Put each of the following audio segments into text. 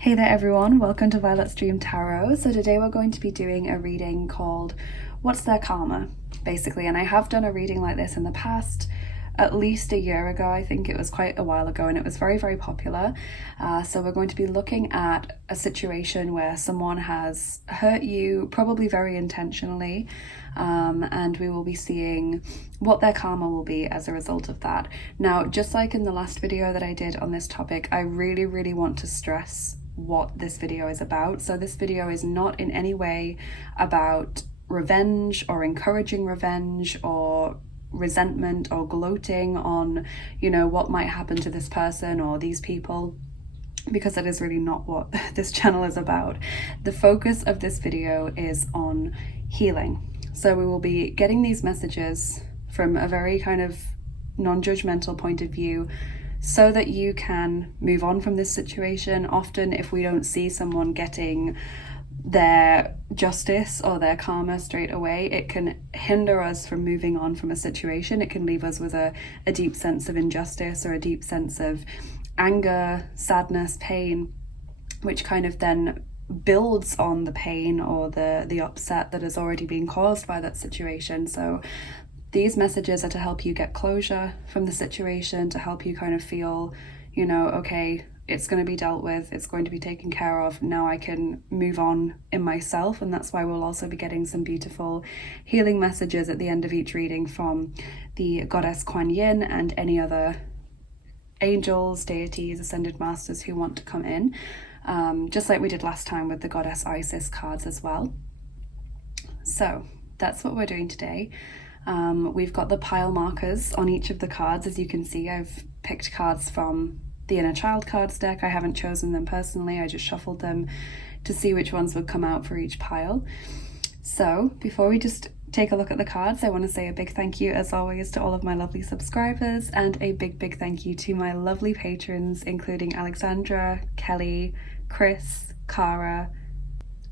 Hey there everyone, welcome to Violet's Dream Tarot. So today we're going to be doing a reading called What's Their Karma? Basically, and I have done a reading like this in the past, at least a year ago. I think it was quite a while ago, and it was very, very popular. So we're going to be looking at a situation where someone has hurt you, probably very intentionally, and we will be seeing what their karma will be as a result of that. Now, just like in the last video that I did on this topic, I really, really want to stress what this video is about. So this video is not in any way about revenge or encouraging revenge or resentment or gloating on, you know, what might happen to this person or these people, because that is really not what this channel is about. The focus of this video is on healing. So we will be getting these messages from a very kind of non-judgmental point of view so that you can move on from this situation. Often if we don't see someone getting their justice or their karma straight away, it can hinder us from moving on from a situation. It can leave us with a deep sense of injustice or a deep sense of anger, sadness, pain, which kind of then builds on the pain or the upset that has already been caused by that situation. So these messages are to help you get closure from the situation, to help you kind of feel, you know, okay, it's going to be dealt with, it's going to be taken care of, now I can move on in myself. And that's why we'll also be getting some beautiful healing messages at the end of each reading from the goddess Kuan Yin and any other angels, deities, ascended masters who want to come in, just like we did last time with the goddess Isis cards as well. So that's what we're doing today. We've got the pile markers on each of the cards. As you can see, I've picked cards from the Inner Child cards deck. I haven't chosen them personally, I just shuffled them to see which ones would come out for each pile. So before we just take a look at the cards, I want to say a big thank you as always to all of my lovely subscribers, and a big thank you to my lovely patrons, including Alexandra, Kelly, Chris, Cara,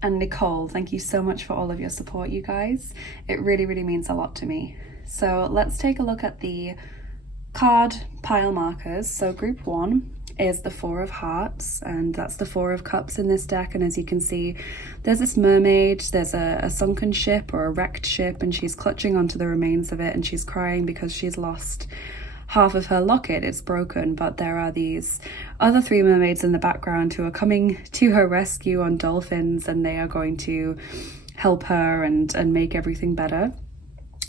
and Nicole. Thank you so much for all of your support, you guys. It really means a lot to me. So let's take a look at the card pile markers. So group 1 is the 4 of Hearts, and that's the 4 of Cups in this deck. And as you can see, there's this mermaid, there's a sunken ship or a wrecked ship, and she's clutching onto the remains of it, and she's crying because she's lost half of her locket. It's broken, but there are these other 3 mermaids in the background who are coming to her rescue on dolphins, and they are going to help her and make everything better.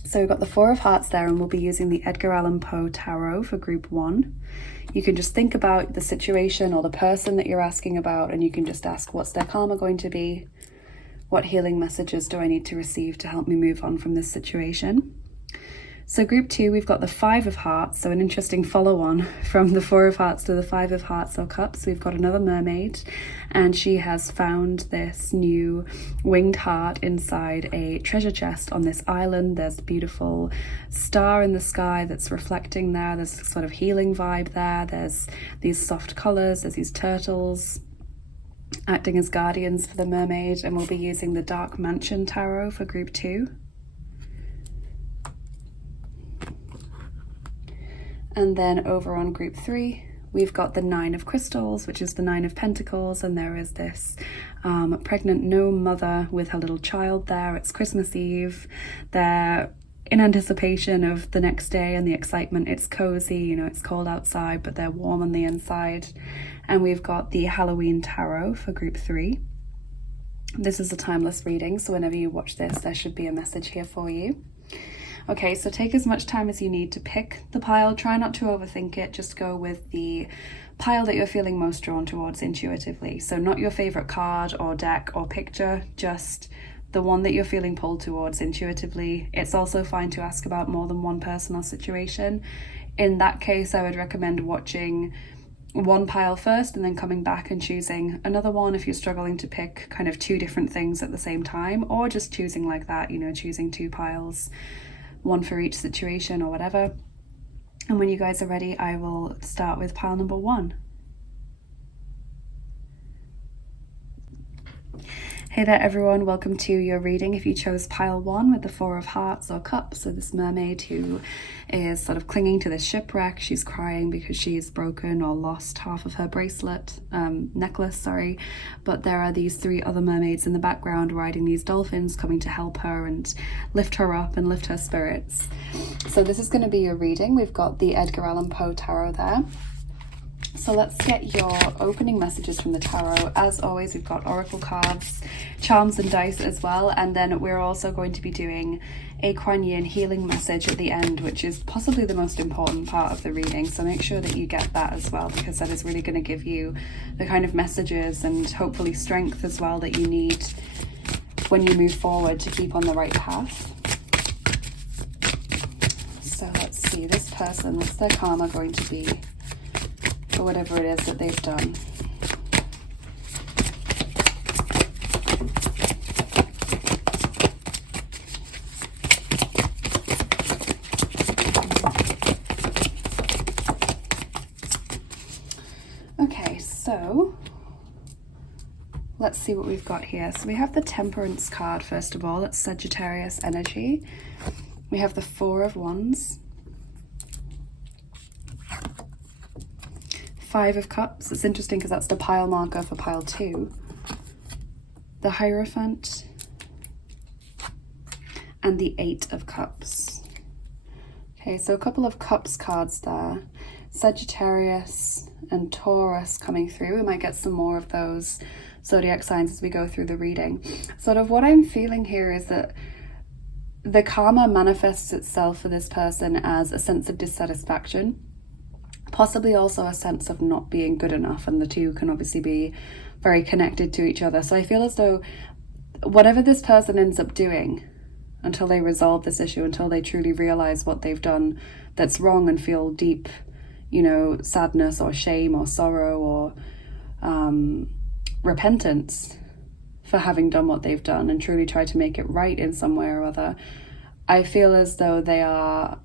So we've got the 4 of Hearts there, and we'll be using the Edgar Allan Poe Tarot for group 1. You can just think about the situation or the person that you're asking about, and you can just ask, what's their karma going to be? What healing messages do I need to receive to help me move on from this situation? So group 2, we've got the 5 of Hearts, so an interesting follow-on from the 4 of Hearts to the 5 of Hearts or Cups. We've got another mermaid, and she has found this new winged heart inside a treasure chest on this island. There's a beautiful star in the sky that's reflecting there. There's a sort of healing vibe there. There's these soft colours, there's these turtles acting as guardians for the mermaid, and we'll be using the Dark Mansion Tarot for group 2. And then over on group 3, we've got the 9 of Crystals, which is the 9 of Pentacles, and there is this pregnant gnome mother with her little child there. It's Christmas Eve. They're in anticipation of the next day and the excitement. It's cozy, you know, it's cold outside, but they're warm on the inside. And we've got the Halloween Tarot for group 3. This is a timeless reading, so whenever you watch this, there should be a message here for you. Okay, so take as much time as you need to pick the pile. Try not to overthink it. Just go with the pile that you're feeling most drawn towards intuitively. So not your favorite card or deck or picture, just the one that you're feeling pulled towards intuitively. It's also fine to ask about more than one person or situation. In that case, I would recommend watching one pile first and then coming back and choosing another one if you're struggling to pick kind of 2 different things at the same time, or just choosing like that, you know, choosing 2 piles, one for each situation or whatever. And when you guys are ready, I will start with pile number 1. Hey there everyone, welcome to your reading if you chose pile 1 with the 4 of hearts or cups. So this mermaid who is sort of clinging to this shipwreck, she's crying because she's broken or lost half of her necklace, but there are these 3 other mermaids in the background riding these dolphins, coming to help her and lift her up and lift her spirits. So this is going to be your reading. We've got the Edgar Allan Poe tarot there. So let's get your opening messages from the tarot. As always, we've got oracle cards, charms and dice as well, and then we're also going to be doing a Kuan Yin healing message at the end, which is possibly the most important part of the reading. So make sure that you get that as well, because that is really going to give you the kind of messages and hopefully strength as well that you need when you move forward to keep on the right path. So let's see, this person, what's their karma going to be? Or whatever it is that they've done. Okay, so let's see what we've got here. So we have the Temperance card first of all, that's Sagittarius energy. We have the 4 of Wands. 5 of Cups. It's interesting because that's the pile marker for pile 2. The Hierophant. And the 8 of Cups. Okay, so a couple of Cups cards there. Sagittarius and Taurus coming through. We might get some more of those zodiac signs as we go through the reading. Sort of what I'm feeling here is that the karma manifests itself for this person as a sense of dissatisfaction. Possibly also a sense of not being good enough, and the two can obviously be very connected to each other. So I feel as though whatever this person ends up doing until they resolve this issue, until they truly realize what they've done that's wrong and feel deep, sadness or shame or sorrow or repentance for having done what they've done and truly try to make it right in some way or other, I feel as though they are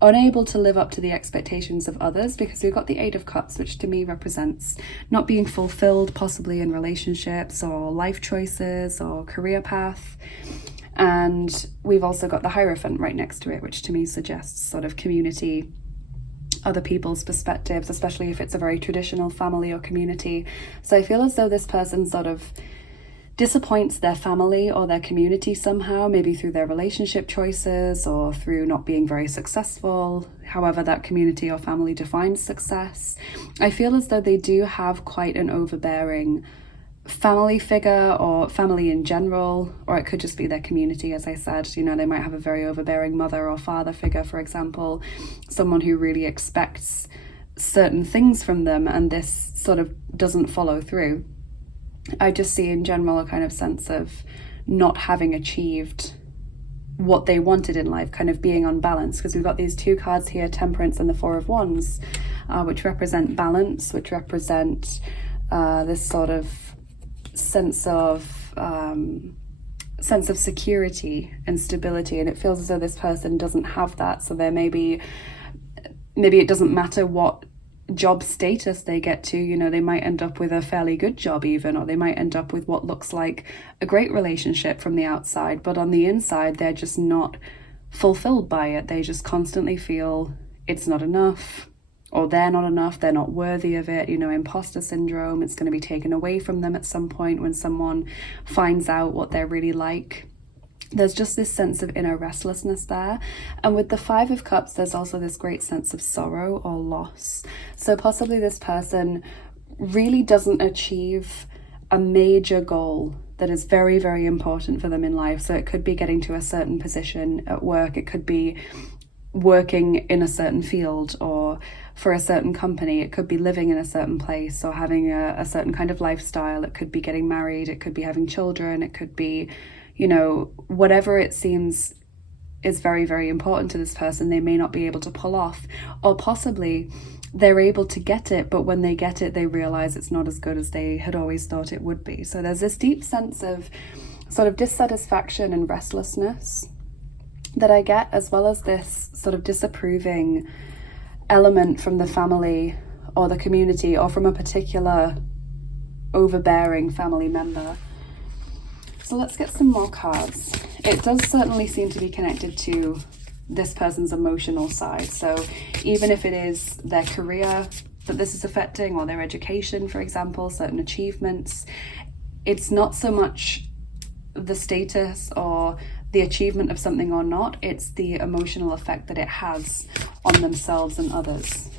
unable to live up to the expectations of others, because we've got the 8 of Cups, which to me represents not being fulfilled possibly in relationships or life choices or career path. And we've also got the Hierophant right next to it, which to me suggests sort of community, other people's perspectives, especially if it's a very traditional family or community. So I feel as though this person sort of disappoints their family or their community somehow, maybe through their relationship choices or through not being very successful, however that community or family defines success. I feel as though they do have quite an overbearing family figure or family in general, or it could just be their community, as I said. They might have a very overbearing mother or father figure, for example, someone who really expects certain things from them, and this sort of doesn't follow through. I just see in general a kind of sense of not having achieved what they wanted in life, kind of being unbalanced, because we've got these 2 cards here, Temperance and the 4 of Wands, which represent balance, which represent this sort of sense of security and stability, and it feels as though this person doesn't have that. So there maybe it doesn't matter what job status they get to, they might end up with a fairly good job even, or they might end up with what looks like a great relationship from the outside, but on the inside they're just not fulfilled by it. They just constantly feel it's not enough, or they're not enough, they're not worthy of it, imposter syndrome. It's going to be taken away from them at some point when someone finds out what they're really like. There's just this sense of inner restlessness there. And with the 5 of Cups, there's also this great sense of sorrow or loss. So possibly this person really doesn't achieve a major goal that is very, very important for them in life. So it could be getting to a certain position at work. It could be working in a certain field or for a certain company. It could be living in a certain place or having a certain kind of lifestyle. It could be getting married. It could be having children. It could be whatever it seems is very, very important to this person, they may not be able to pull off. Or possibly they're able to get it, but when they get it, they realize it's not as good as they had always thought it would be. So there's this deep sense of sort of dissatisfaction and restlessness that I get, as well as this sort of disapproving element from the family or the community or from a particular overbearing family member. So let's get some more cards. It does certainly seem to be connected to this person's emotional side. So even if it is their career that this is affecting, or their education, for example, certain achievements, it's not so much the status or the achievement of something or not, it's the emotional effect that it has on themselves and others.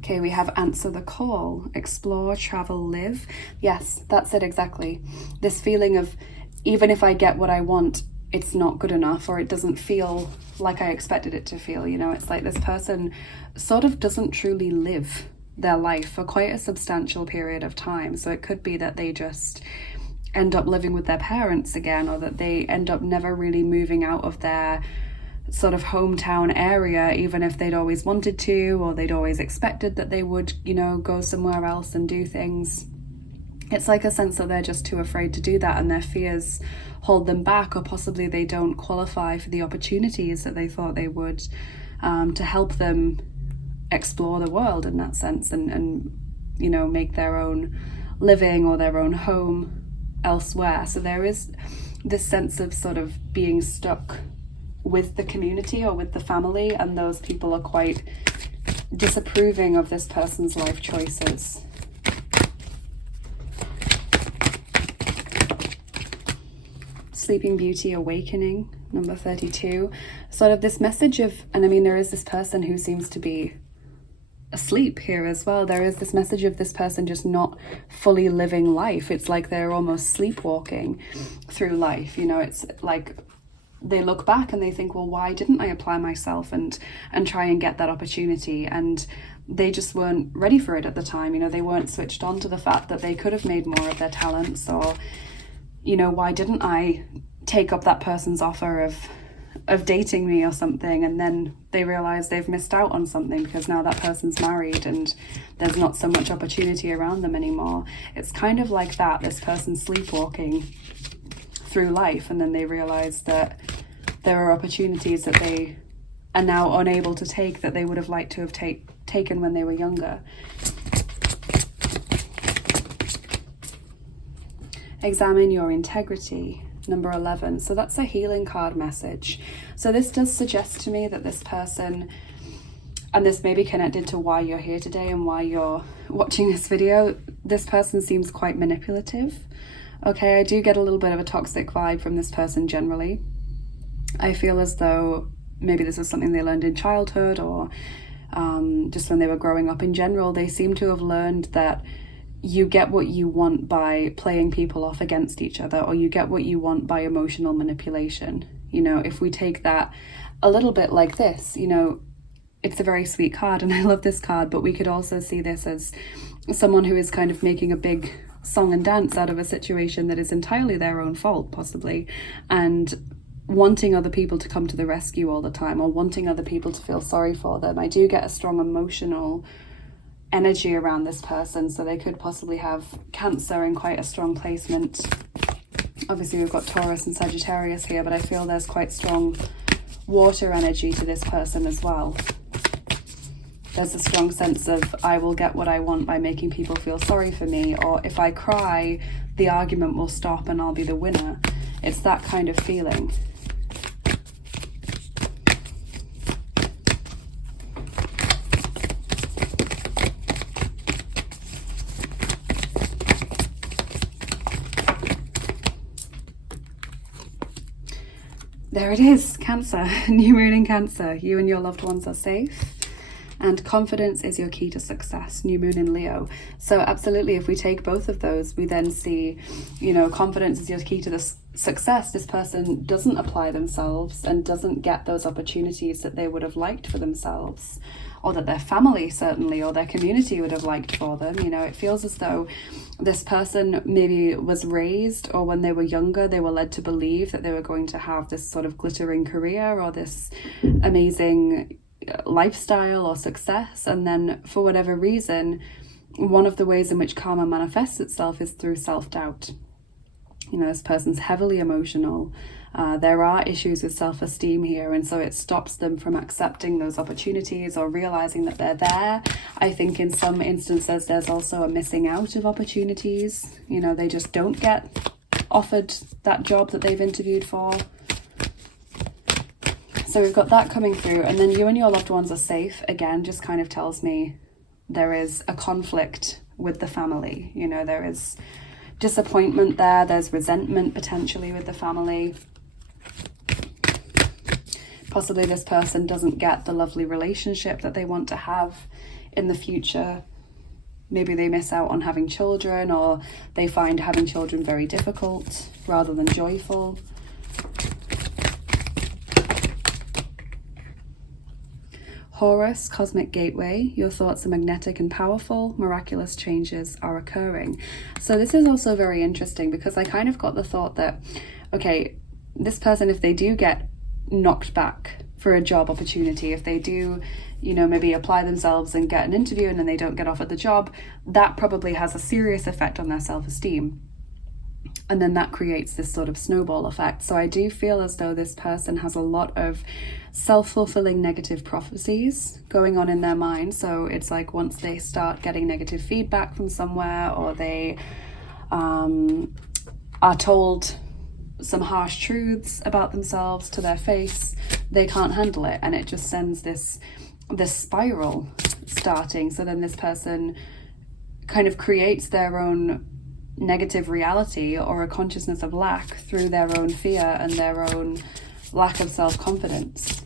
Okay, we have answer the call, explore, travel, live. Yes, that's it exactly. This feeling of, even if I get what I want, it's not good enough, or it doesn't feel like I expected it to feel. You know, it's like this person sort of doesn't truly live their life for quite a substantial period of time. So it could be that they just end up living with their parents again, or that they end up never really moving out of their sort of hometown area, even if they'd always wanted to, or they'd always expected that they would, you know, go somewhere else and do things. It's like a sense that they're just too afraid to do that, and their fears hold them back, or possibly they don't qualify for the opportunities that they thought they would, to help them explore the world in that sense, and you know, make their own living or their own home elsewhere. So there is this sense of sort of being stuck with the community or with the family, and those people are quite disapproving of this person's life choices. Sleeping Beauty awakening, number 32. Sort of this message of, and I mean, there is this person who seems to be asleep here as well. There is this message of this person just not fully living life. It's like they're almost sleepwalking through life. You know, it's like they look back and they think, well, why didn't I apply myself and try and get that opportunity? And they just weren't ready for it at the time. You know, they weren't switched on to the fact that they could have made more of their talents, or, you know, why didn't I take up that person's offer of dating me or something? And then they realize they've missed out on something because now that person's married and there's not so much opportunity around them anymore. It's kind of like that, this person sleepwalking through life, and then they realize that there are opportunities that they are now unable to take that they would have liked to have taken when they were younger. Examine your integrity, number 11. So that's a healing card message. So this does suggest to me that this person, and this may be connected to why you're here today and why you're watching this video, this person seems quite manipulative. Okay, I do get a little bit of a toxic vibe from this person generally. I feel as though maybe this is something they learned in childhood, or just when they were growing up in general. They seem to have learned that you get what you want by playing people off against each other, or you get what you want by emotional manipulation. You know, if we take that a little bit like this, you know, it's a very sweet card and I love this card, but we could also see this as someone who is kind of making a big song and dance out of a situation that is entirely their own fault, possibly, and wanting other people to come to the rescue all the time, or wanting other people to feel sorry for them. I do get a strong emotional energy around this person, so they could possibly have Cancer in quite a strong placement. Obviously we've got Taurus and Sagittarius here, but I feel there's quite strong water energy to this person as well. There's a strong sense of, I will get what I want by making people feel sorry for me, or if I cry, the argument will stop and I'll be the winner. It's that kind of feeling. There it is, Cancer, new moon in Cancer. You and your loved ones are safe. And confidence is your key to success, new moon in Leo. So absolutely, if we take both of those, we then see, you know, confidence is your key to this success. This person doesn't apply themselves and doesn't get those opportunities that they would have liked for themselves, or that their family certainly, or their community would have liked for them. You know, it feels as though this person maybe was raised, or when they were younger, they were led to believe that they were going to have this sort of glittering career or this amazing lifestyle or success, and then for whatever reason, one of the ways in which karma manifests itself is through self-doubt. You know, this person's heavily emotional, There are issues with self-esteem here, and so it stops them from accepting those opportunities or realizing that they're there. I think in some instances there's also a missing out of opportunities. You know, they just don't get offered that job that they've interviewed for. So we've got that coming through, and then you and your loved ones are safe. Again, just kind of tells me there is a conflict with the family. You know, there is disappointment there, there's resentment potentially with the family. Possibly this person doesn't get the lovely relationship that they want to have in the future. Maybe they miss out on having children, or they find having children very difficult rather than joyful. Horus, cosmic gateway, your thoughts are magnetic and powerful, miraculous changes are occurring. So this is also very interesting, because I kind of got the thought that, okay, this person, if they do get knocked back for a job opportunity, if they do, you know, maybe apply themselves and get an interview and then they don't get offered the job, that probably has a serious effect on their self-esteem. And then that creates this sort of snowball effect. So I do feel as though this person has a lot of self-fulfilling negative prophecies going on in their mind. So it's like once they start getting negative feedback from somewhere, or they are told some harsh truths about themselves to their face, they can't handle it, and it just sends this spiral starting. So then this person kind of creates their own negative reality, or a consciousness of lack, through their own fear and their own lack of self-confidence.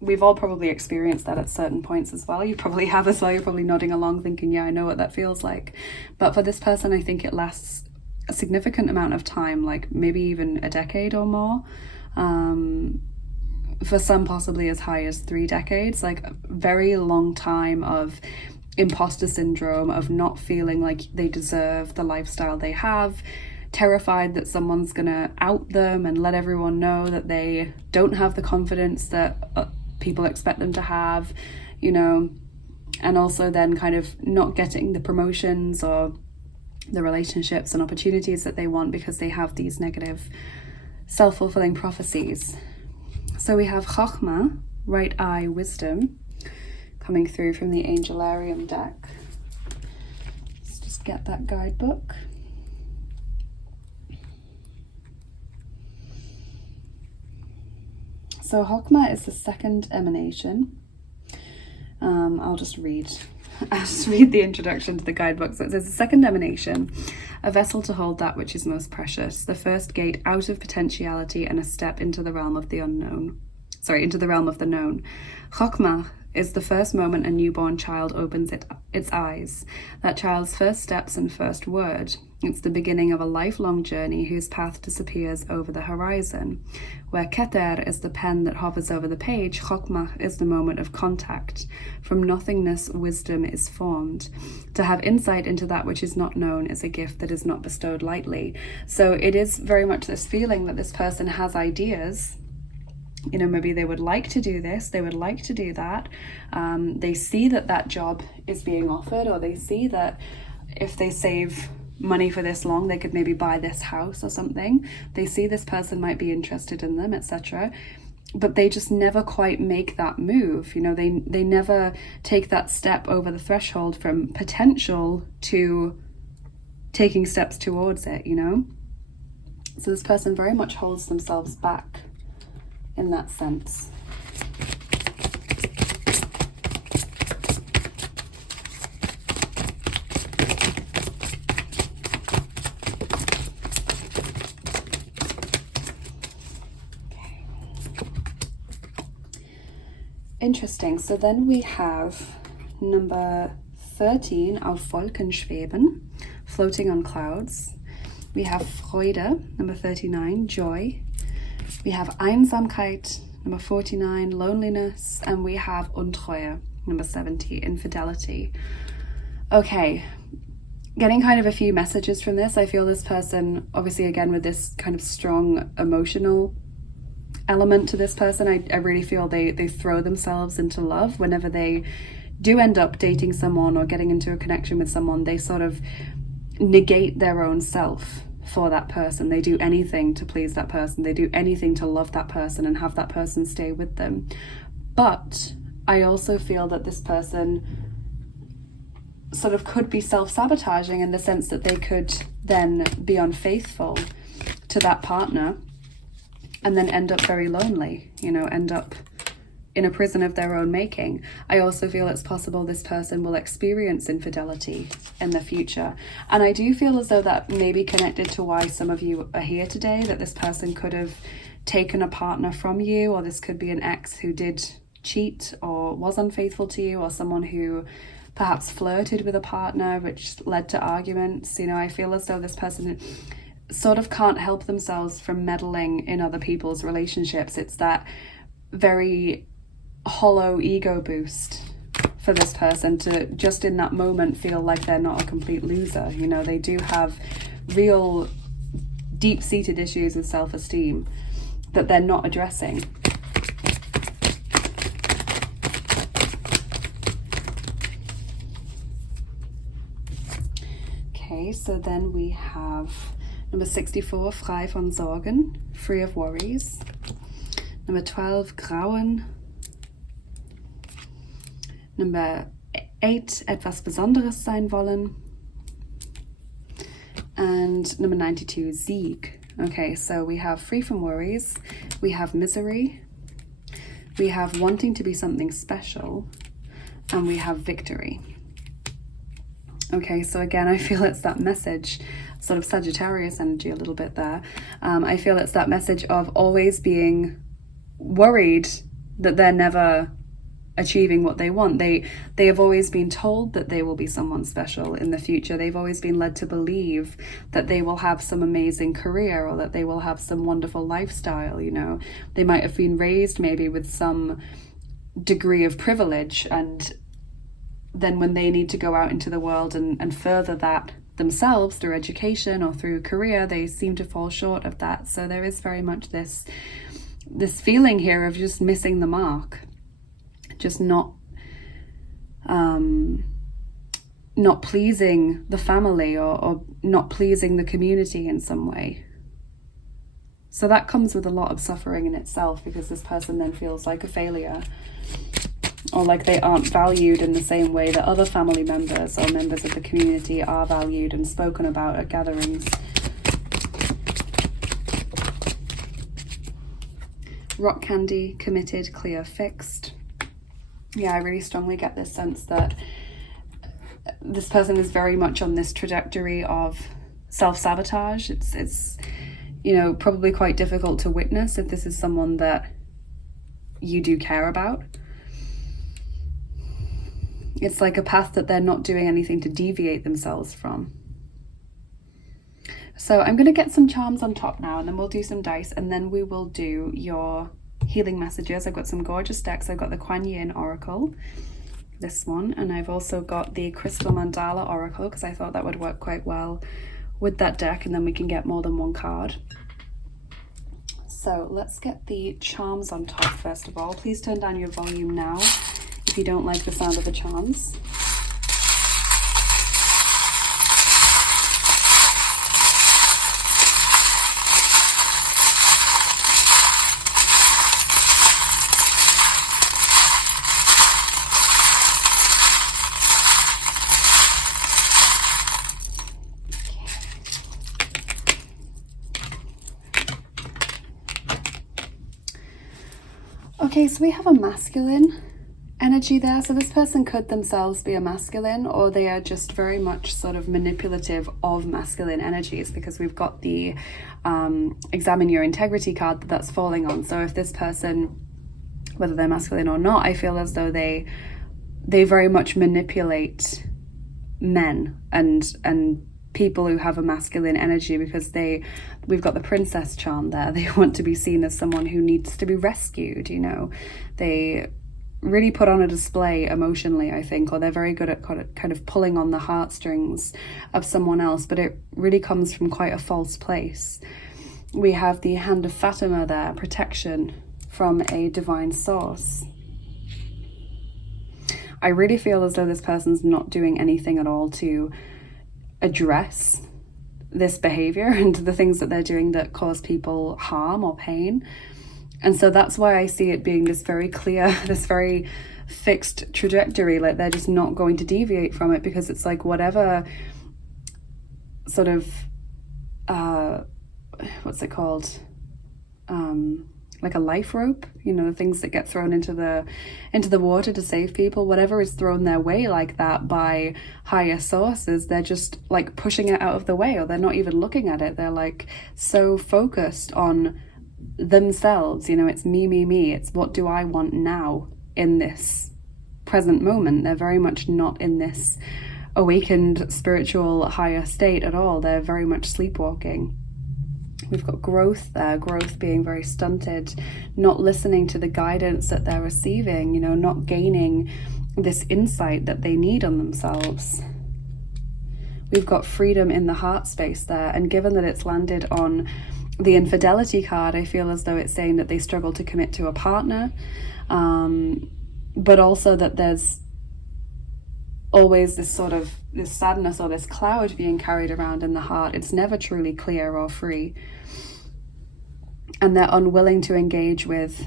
We've all probably experienced that at certain points as well. You probably have as well. You're probably nodding along thinking, yeah, I know what that feels like. But for this person, I think it lasts a significant amount of time, like maybe even a decade or more. For some possibly as high as 3 decades, like a very long time of imposter syndrome, of not feeling like they deserve the lifestyle they have, terrified that someone's gonna out them and let everyone know that they don't have the confidence that people expect them to have, you know, and also then kind of not getting the promotions or the relationships and opportunities that they want because they have these negative self-fulfilling prophecies. So we have Chokhmah, right eye wisdom, coming through from the Angelarium deck. Let's just get that guidebook. So Chokhmah is the second emanation. I'll just read the introduction to the guidebook. So it says, the second emanation, a vessel to hold that which is most precious, the first gate out of potentiality and a step into the realm of the unknown. Into the realm of the known. Chokhmah is the first moment a newborn child opens its eyes, that child's first steps and first word. It's the beginning of a lifelong journey whose path disappears over the horizon. Where Keter is the pen that hovers over the page, Chokhmah is the moment of contact. From nothingness, wisdom is formed. To have insight into that which is not known is a gift that is not bestowed lightly. So it is very much this feeling that this person has ideas. You know, maybe they would like to do this, they would like to do that. They see that that job is being offered, or they see that if they save money for this long, they could maybe buy this house or something. They see this person might be interested in them, etc. But they just never quite make that move. You know, they never take that step over the threshold from potential to taking steps towards it, you know? So this person very much holds themselves back in that sense. Okay. Interesting. So then we have number 13, auf Wolken schweben, floating on clouds. We have Freude, number 39, joy. We have Einsamkeit, number 49, loneliness, and we have Untreue, number 70, infidelity. Okay, getting kind of a few messages from this. I feel this person, obviously again with this kind of strong emotional element to this person. I really feel they throw themselves into love whenever they do end up dating someone or getting into a connection with someone. They sort of negate their own self for that person. They do anything to please that person. They do anything to love that person and have that person stay with them. But I also feel that this person sort of could be self-sabotaging in the sense that they could then be unfaithful to that partner and then end up very lonely, end up in a prison of their own making. I also feel it's possible this person will experience infidelity in the future. And I do feel as though that may be connected to why some of you are here today, that this person could have taken a partner from you, or this could be an ex who did cheat or was unfaithful to you, or someone who perhaps flirted with a partner, which led to arguments. I feel as though this person sort of can't help themselves from meddling in other people's relationships. It's that very hollow ego boost for this person to just in that moment feel like they're not a complete loser. They do have real deep-seated issues with self-esteem that they're not addressing. Okay, so then we have number 64, frei von Sorgen, free of worries. Number 12, grauen. Number 8, etwas Besonderes sein wollen. And number 92, Sieg. Okay, so we have free from worries, we have misery, we have wanting to be something special, and we have victory. Okay, so again, I feel it's that message, sort of Sagittarius energy a little bit there. I feel it's that message of always being worried that they're never achieving what they want. They have always been told that they will be someone special in the future. They've always been led to believe that they will have some amazing career or that they will have some wonderful lifestyle. They might have been raised maybe with some degree of privilege, and then when they need to go out into the world and further that themselves through education or through career, they seem to fall short of that. So there is very much this feeling here of just missing the mark, just not pleasing the family or not pleasing the community in some way. So that comes with a lot of suffering in itself, because this person then feels like a failure, or like they aren't valued in the same way that other family members or members of the community are valued and spoken about at gatherings. Rock candy, committed, clear, fixed. Yeah, I really strongly get this sense that this person is very much on this trajectory of self-sabotage. It's probably quite difficult to witness if this is someone that you do care about. It's like a path that they're not doing anything to deviate themselves from. So I'm going to get some charms on top now, and then we'll do some dice, and then we will do your healing messages. I've got some gorgeous decks. I've got the Kuan Yin Oracle, this one, and I've also got the Crystal Mandala Oracle, because I thought that would work quite well with that deck, and then we can get more than one card. So let's get the charms on top first of all. Please turn down your volume now if you don't like the sound of the charms. Okay, so we have a masculine energy there. So this person could themselves be a masculine, or they are just very much sort of manipulative of masculine energies, because we've got the examine your integrity card that's falling on. So if this person, whether they're masculine or not, I feel as though they very much manipulate men and people who have a masculine energy, because we've got the princess charm there. They want to be seen as someone who needs to be rescued, They really put on a display emotionally, I think, or they're very good at kind of pulling on the heartstrings of someone else, but it really comes from quite a false place. We have the Hand of Fatima there, protection from a divine source. I really feel as though this person's not doing anything at all to address this behavior and the things that they're doing that cause people harm or pain. And so that's why I see it being this very clear, this very fixed trajectory, like they're just not going to deviate from it, because it's like whatever sort of what's it called, like a life rope, you know, the things that get thrown into the water to save people, whatever is thrown their way like that by higher sources, they're just like pushing it out of the way, or they're not even looking at it. They're like so focused on themselves, you know, it's me, it's what do I want now in this present moment. They're very much not in this awakened spiritual higher state at all. They're very much sleepwalking. We've got growth there, growth being very stunted, not listening to the guidance that they're receiving, you know, not gaining this insight that they need on themselves. We've got freedom in the heart space there, and given that it's landed on the infidelity card, I feel as though it's saying that they struggle to commit to a partner, but also that there's always this sort of this sadness or this cloud being carried around in the heart. It's never truly clear or free, and they're unwilling to engage with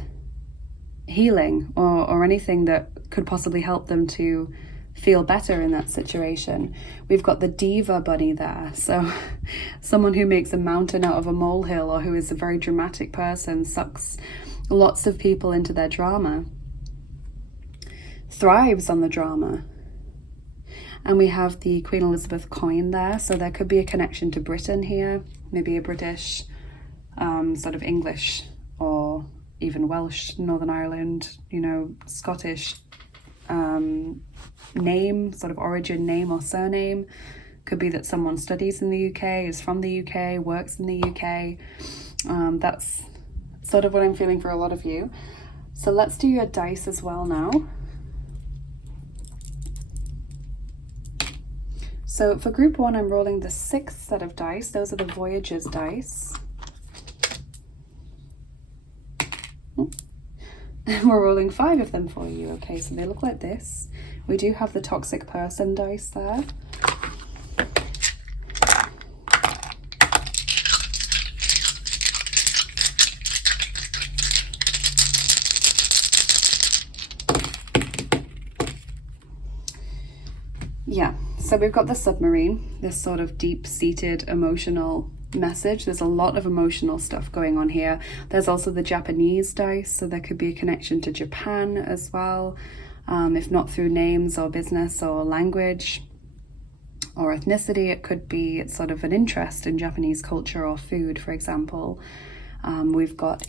healing or anything that could possibly help them to feel better in that situation. We've got the diva bunny there, so someone who makes a mountain out of a molehill, or who is a very dramatic person, sucks lots of people into their drama, thrives on the drama. And we have the Queen Elizabeth coin there, so there could be a connection to Britain here, maybe a British sort of English or even Welsh, Northern Ireland, you know, Scottish name, sort of origin name or surname. Could be that someone studies in the UK, is from the UK, works in the UK. That's sort of what I'm feeling for a lot of you. So let's do your dice as well now. So for group 1, I'm rolling the 6th set of dice. Those are the Voyagers dice. We're rolling 5 of them for you. Okay, so they look like this. We do have the Toxic Person dice there. Yeah, so we've got the Submarine, this sort of deep-seated emotional message. There's a lot of emotional stuff going on here. There's also the Japanese dice, so there could be a connection to Japan as well, if not through names or business or language or ethnicity. It could be sort of an interest in Japanese culture or food, for example. We've got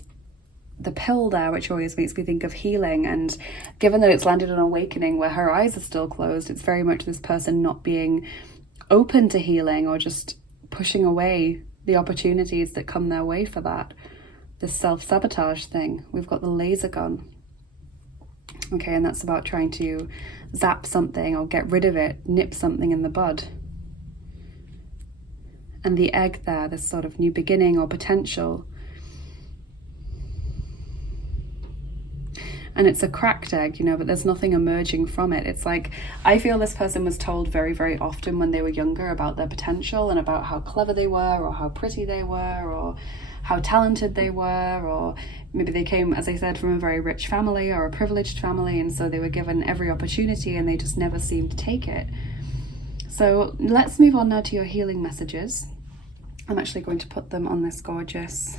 the pill there, which always makes me think of healing, and given that it's landed on awakening where her eyes are still closed, it's very much this person not being open to healing, or just pushing away the opportunities that come their way for that, this self-sabotage thing. We've got the laser gun. Okay, and that's about trying to zap something or get rid of it, nip something in the bud. And the egg there, this sort of new beginning or potential. And it's a cracked egg, you know, but there's nothing emerging from it. It's like, I feel this person was told very, very often when they were younger about their potential and about how clever they were, or how pretty they were, or how talented they were, or maybe they came, as I said, from a very rich family or a privileged family, and so they were given every opportunity and they just never seemed to take it. So let's move on now to your healing messages. I'm actually going to put them on this gorgeous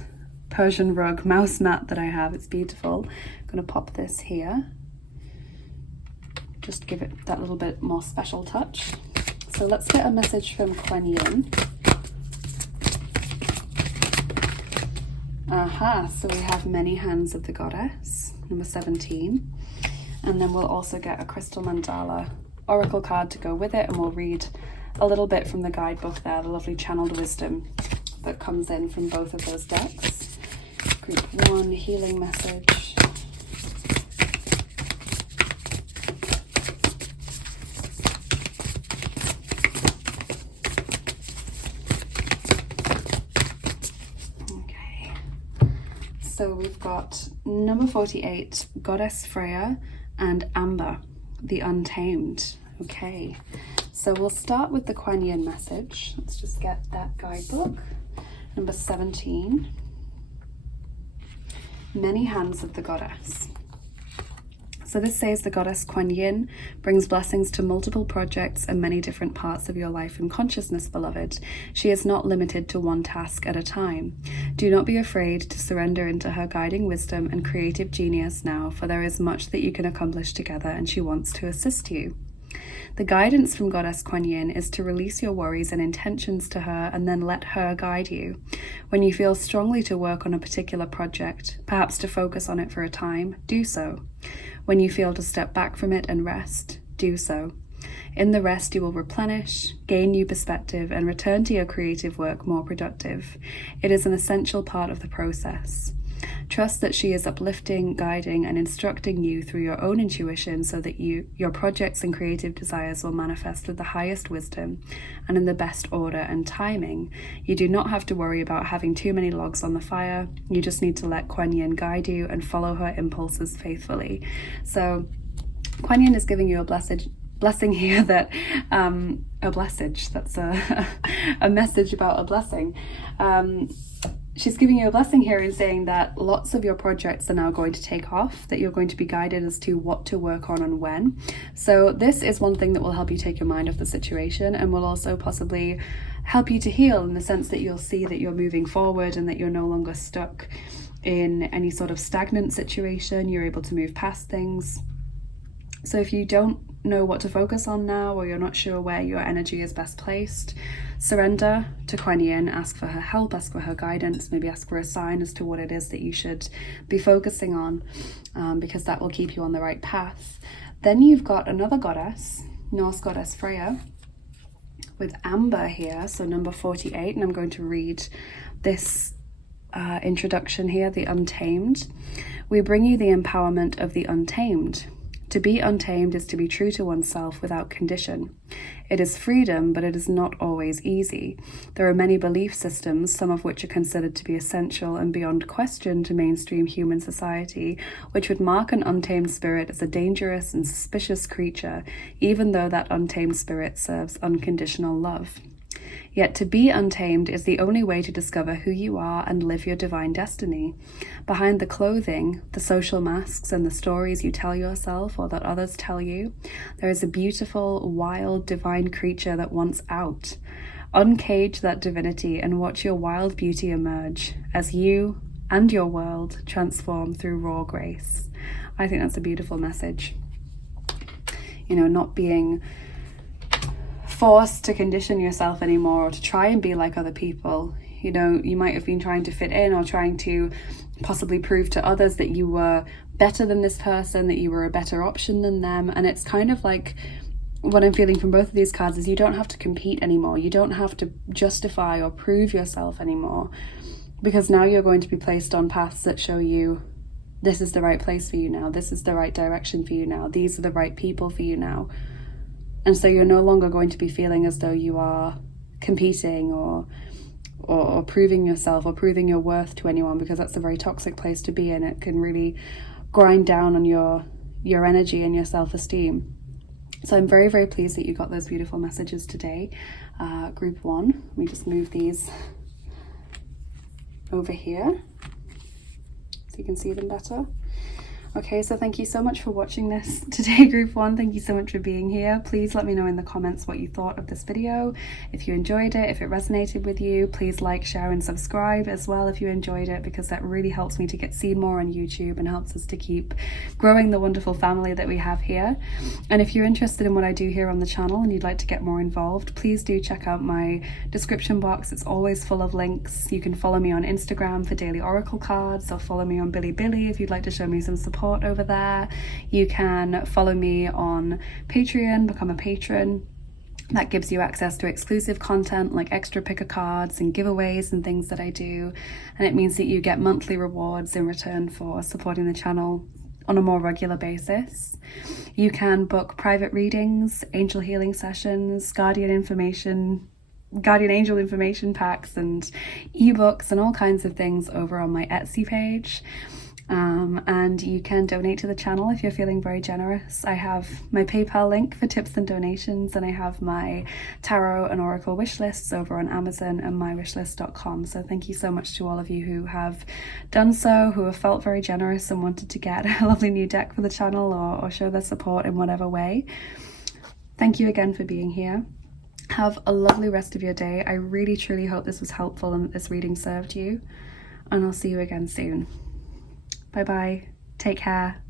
Persian rug mouse mat that I have. It's beautiful. I'm going to pop this here, just give it that little bit more special touch. So let's get a message from Kuan Yin. So we have many hands of the goddess, number 17, and then we'll also get a crystal mandala oracle card to go with it, and we'll read a little bit from the guidebook there, the lovely channeled wisdom that comes in from both of those decks. Group 1, healing message. Okay. so we've got number 48, Goddess Freya, and Amber, the Untamed. Okay, so we'll start with the Kuan Yin message. Let's just get that guidebook. Number 17, Many Hands of the Goddess. So this says the goddess Kuan Yin brings blessings to multiple projects and many different parts of your life and consciousness, beloved. She is not limited to one task at a time. Do not be afraid to surrender into her guiding wisdom and creative genius now, for there is much that you can accomplish together and she wants to assist you. The guidance from Goddess Kuan Yin is to release your worries and intentions to her and then let her guide you. When you feel strongly to work on a particular project, perhaps to focus on it for a time, do so. When you feel to step back from it and rest, do so. In the rest, you will replenish, gain new perspective, and return to your creative work more productive. It is an essential part of the process. Trust that she is uplifting, guiding, and instructing you through your own intuition so that your projects and creative desires will manifest with the highest wisdom and in the best order and timing. You do not have to worry about having too many logs on the fire. You just need to let Kuan Yin guide you and follow her impulses faithfully. So Kuan Yin is giving you a blessing here that a blessage, that's a message about a blessing. She's giving you a blessing here in saying that lots of your projects are now going to take off, that you're going to be guided as to what to work on and when. So this is one thing that will help you take your mind off the situation and will also possibly help you to heal, in the sense that you'll see that you're moving forward and that you're no longer stuck in any sort of stagnant situation. You're able to move past things. So if you don't know what to focus on now, or you're not sure where your energy is best placed, surrender to Kuan Yin, ask for her help, ask for her guidance, maybe ask for a sign as to what it is that you should be focusing on, because that will keep you on the right path. Then you've got another goddess, Norse goddess Freya, with Amber here, so number 48, and I'm going to read this introduction here, the Untamed. We bring you the empowerment of the untamed. To be untamed is to be true to oneself without condition. It is freedom, but it is not always easy. There are many belief systems, some of which are considered to be essential and beyond question to mainstream human society, which would mark an untamed spirit as a dangerous and suspicious creature, even though that untamed spirit serves unconditional love. Yet to be untamed is the only way to discover who you are and live your divine destiny. Behind the clothing, the social masks, and the stories you tell yourself or that others tell you, there is a beautiful, wild, divine creature that wants out. Uncage that divinity and watch your wild beauty emerge as you and your world transform through raw grace. I think that's a beautiful message. You know, not being forced to condition yourself anymore or to try and be like other people. You know, you might have been trying to fit in or trying to possibly prove to others that you were better than this person, that you were a better option than them. And it's kind of like, what I'm feeling from both of these cards is you don't have to compete anymore. You don't have to justify or prove yourself anymore, because now you're going to be placed on paths that show you this is the right place for you now. This is the right direction for you now. These are the right people for you now. And so you're no longer going to be feeling as though you are competing or proving yourself or proving your worth to anyone, because that's a very toxic place to be in. It can really grind down on your energy and your self-esteem. So I'm very, very pleased that you got those beautiful messages today. Group 1, let me just move these over here so you can see them better. Okay, so thank you so much for watching this today, Group 1. Thank you so much for being here. Please let me know in the comments what you thought of this video. If you enjoyed it, if it resonated with you, please like, share, and subscribe as well if you enjoyed it, because that really helps me to get seen more on YouTube and helps us to keep growing the wonderful family that we have here. And if you're interested in what I do here on the channel and you'd like to get more involved, please do check out my description box. It's always full of links. You can follow me on Instagram for daily oracle cards, or follow me on Bilibili if you'd like to show me some support over there. You can follow me on Patreon, become a patron. That gives you access to exclusive content like extra picker cards and giveaways and things that I do, and it means that you get monthly rewards in return for supporting the channel on a more regular basis. You can book private readings, angel healing sessions, guardian information guardian angel information packs and ebooks and all kinds of things over on my Etsy page. And you can donate to the channel if you're feeling very generous. I have my PayPal link for tips and donations, and I have my tarot and oracle wish lists over on Amazon and mywishlist.com. So thank you so much to all of you who have done so, who have felt very generous and wanted to get a lovely new deck for the channel or show their support in whatever way. Thank you again for being here. Have a lovely rest of your day. I really truly hope this was helpful and that this reading served you, and I'll see you again soon. Bye bye. Take care.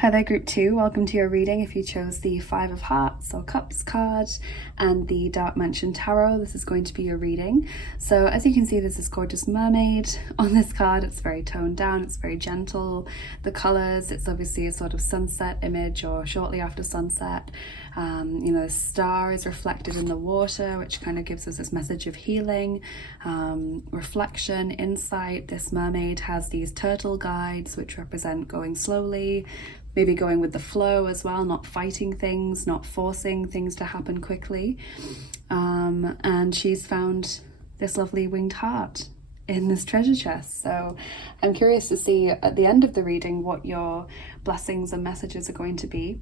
Hi there, group 2. Welcome to your reading if you chose the 5 of Hearts or Cups card and the Dark Mansion Tarot. This is going to be your reading. So as you can see, there's this gorgeous mermaid on this card. It's very toned down, it's very gentle. The colours, it's obviously a sort of sunset image or shortly after sunset. You know, the star is reflected in the water, which kind of gives us this message of healing, reflection, insight. This mermaid has these turtle guides, which represent going slowly, maybe going with the flow as well, not fighting things, not forcing things to happen quickly. And she's found this lovely winged heart in this treasure chest. So I'm curious to see at the end of the reading what your blessings and messages are going to be,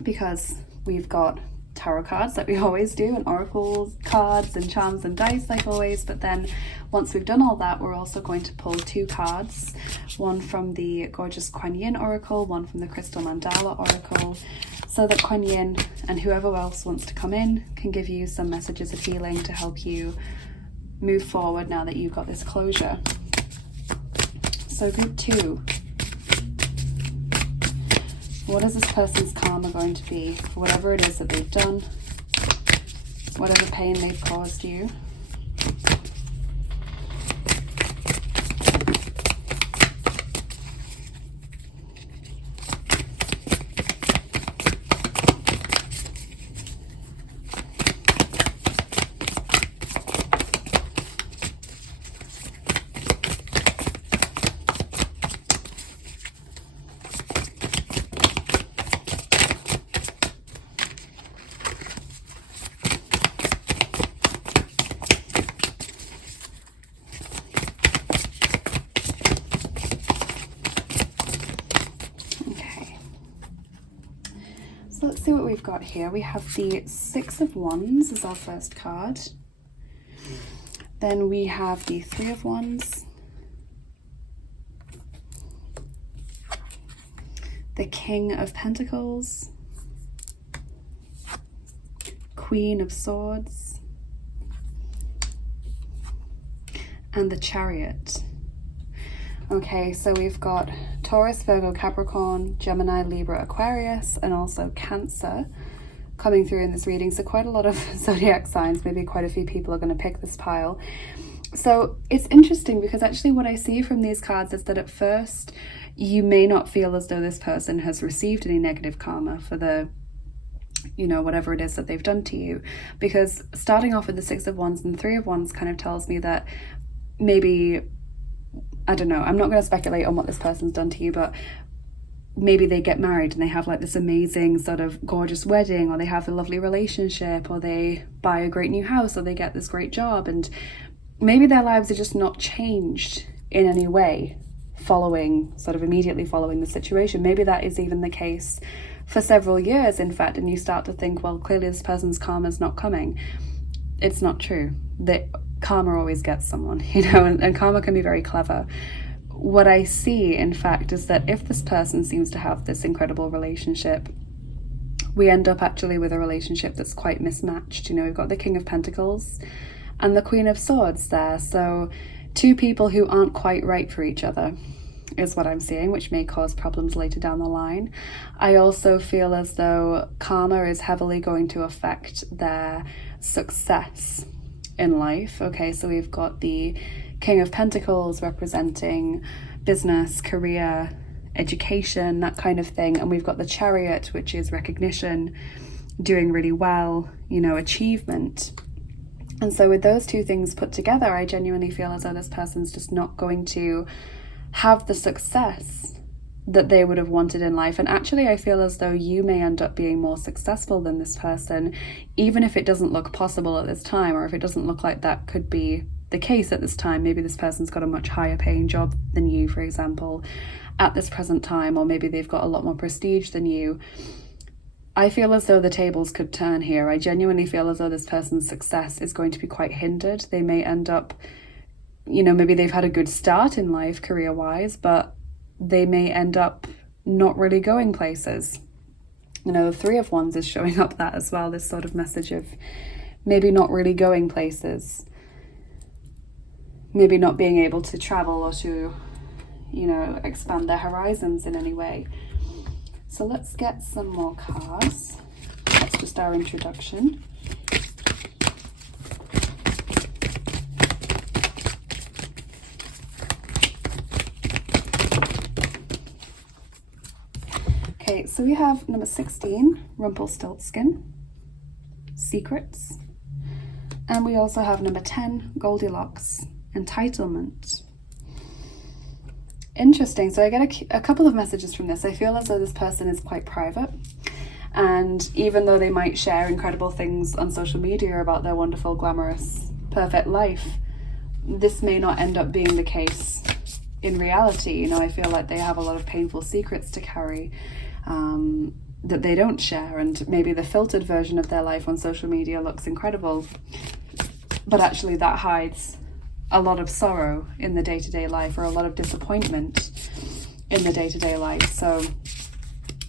because we've got tarot cards like we always do, and oracle cards and charms and dice like always, but then once we've done all that, we're also going to pull 2 cards, one from the gorgeous Kuan Yin oracle, one from the crystal Mandala oracle, so that Kuan Yin and whoever else wants to come in can give you some messages of healing to help you move forward now that you've got this closure. So group 2, what is this person's karma going to be for whatever it is that they've done, whatever pain they've caused you? So let's see what we've got here. We have the 6 of Wands as our first card. Then we have the 3 of Wands, the King of Pentacles, Queen of Swords, and the Chariot. Okay, so we've got Taurus, Virgo, Capricorn, Gemini, Libra, Aquarius, and also Cancer coming through in this reading. So quite a lot of zodiac signs. Maybe quite a few people are going to pick this pile. So it's interesting because actually what I see from these cards is that at first you may not feel as though this person has received any negative karma for the, you know, whatever it is that they've done to you. Because starting off with the 6 of Wands and the 3 of Wands kind of tells me that maybe, I don't know, I'm not going to speculate on what this person's done to you, but maybe they get married and they have like this amazing sort of gorgeous wedding, or they have a lovely relationship, or they buy a great new house, or they get this great job, and maybe their lives are just not changed in any way following, sort of immediately following the situation. Maybe that is even the case for several years, in fact, and you start to think, well, clearly this person's karma's not coming. It's not true. That karma always gets someone, you know, and karma can be very clever. What I see, in fact, is that if this person seems to have this incredible relationship, we end up actually with a relationship that's quite mismatched. You know, we've got the King of Pentacles and the Queen of Swords there. So 2 people who aren't quite right for each other is what I'm seeing, which may cause problems later down the line. I also feel as though karma is heavily going to affect their success in life. Okay, so we've got the King of Pentacles representing business, career, education, that kind of thing, and we've got the Chariot, which is recognition, doing really well, you know, achievement. And so with those 2 things put together, I genuinely feel as though this person's just not going to have the success that they would have wanted in life. And actually, I feel as though you may end up being more successful than this person, even if it doesn't look possible at this time, or if it doesn't look like that could be the case at this time. Maybe this person's got a much higher paying job than you, for example, at this present time, or maybe they've got a lot more prestige than you. I feel as though the tables could turn here. I genuinely feel as though this person's success is going to be quite hindered. They may end up, maybe they've had a good start in life career-wise, but they may end up not really going places. The Three of Wands is showing up that as well, this sort of message of maybe not really going places, maybe not being able to travel or to, expand their horizons in any way. So let's get some more cards. That's just our introduction. Okay, so we have number 16, Rumpelstiltskin, Secrets. And we also have number 10, Goldilocks, Entitlement. Interesting. So I get a couple of messages from this. I feel as though this person is quite private. And even though they might share incredible things on social media about their wonderful, glamorous, perfect life, this may not end up being the case in reality. I feel like they have a lot of painful secrets to carry that they don't share, and maybe the filtered version of their life on social media looks incredible, but actually that hides a lot of sorrow in the day-to-day life, or a lot of disappointment in the day-to-day life. So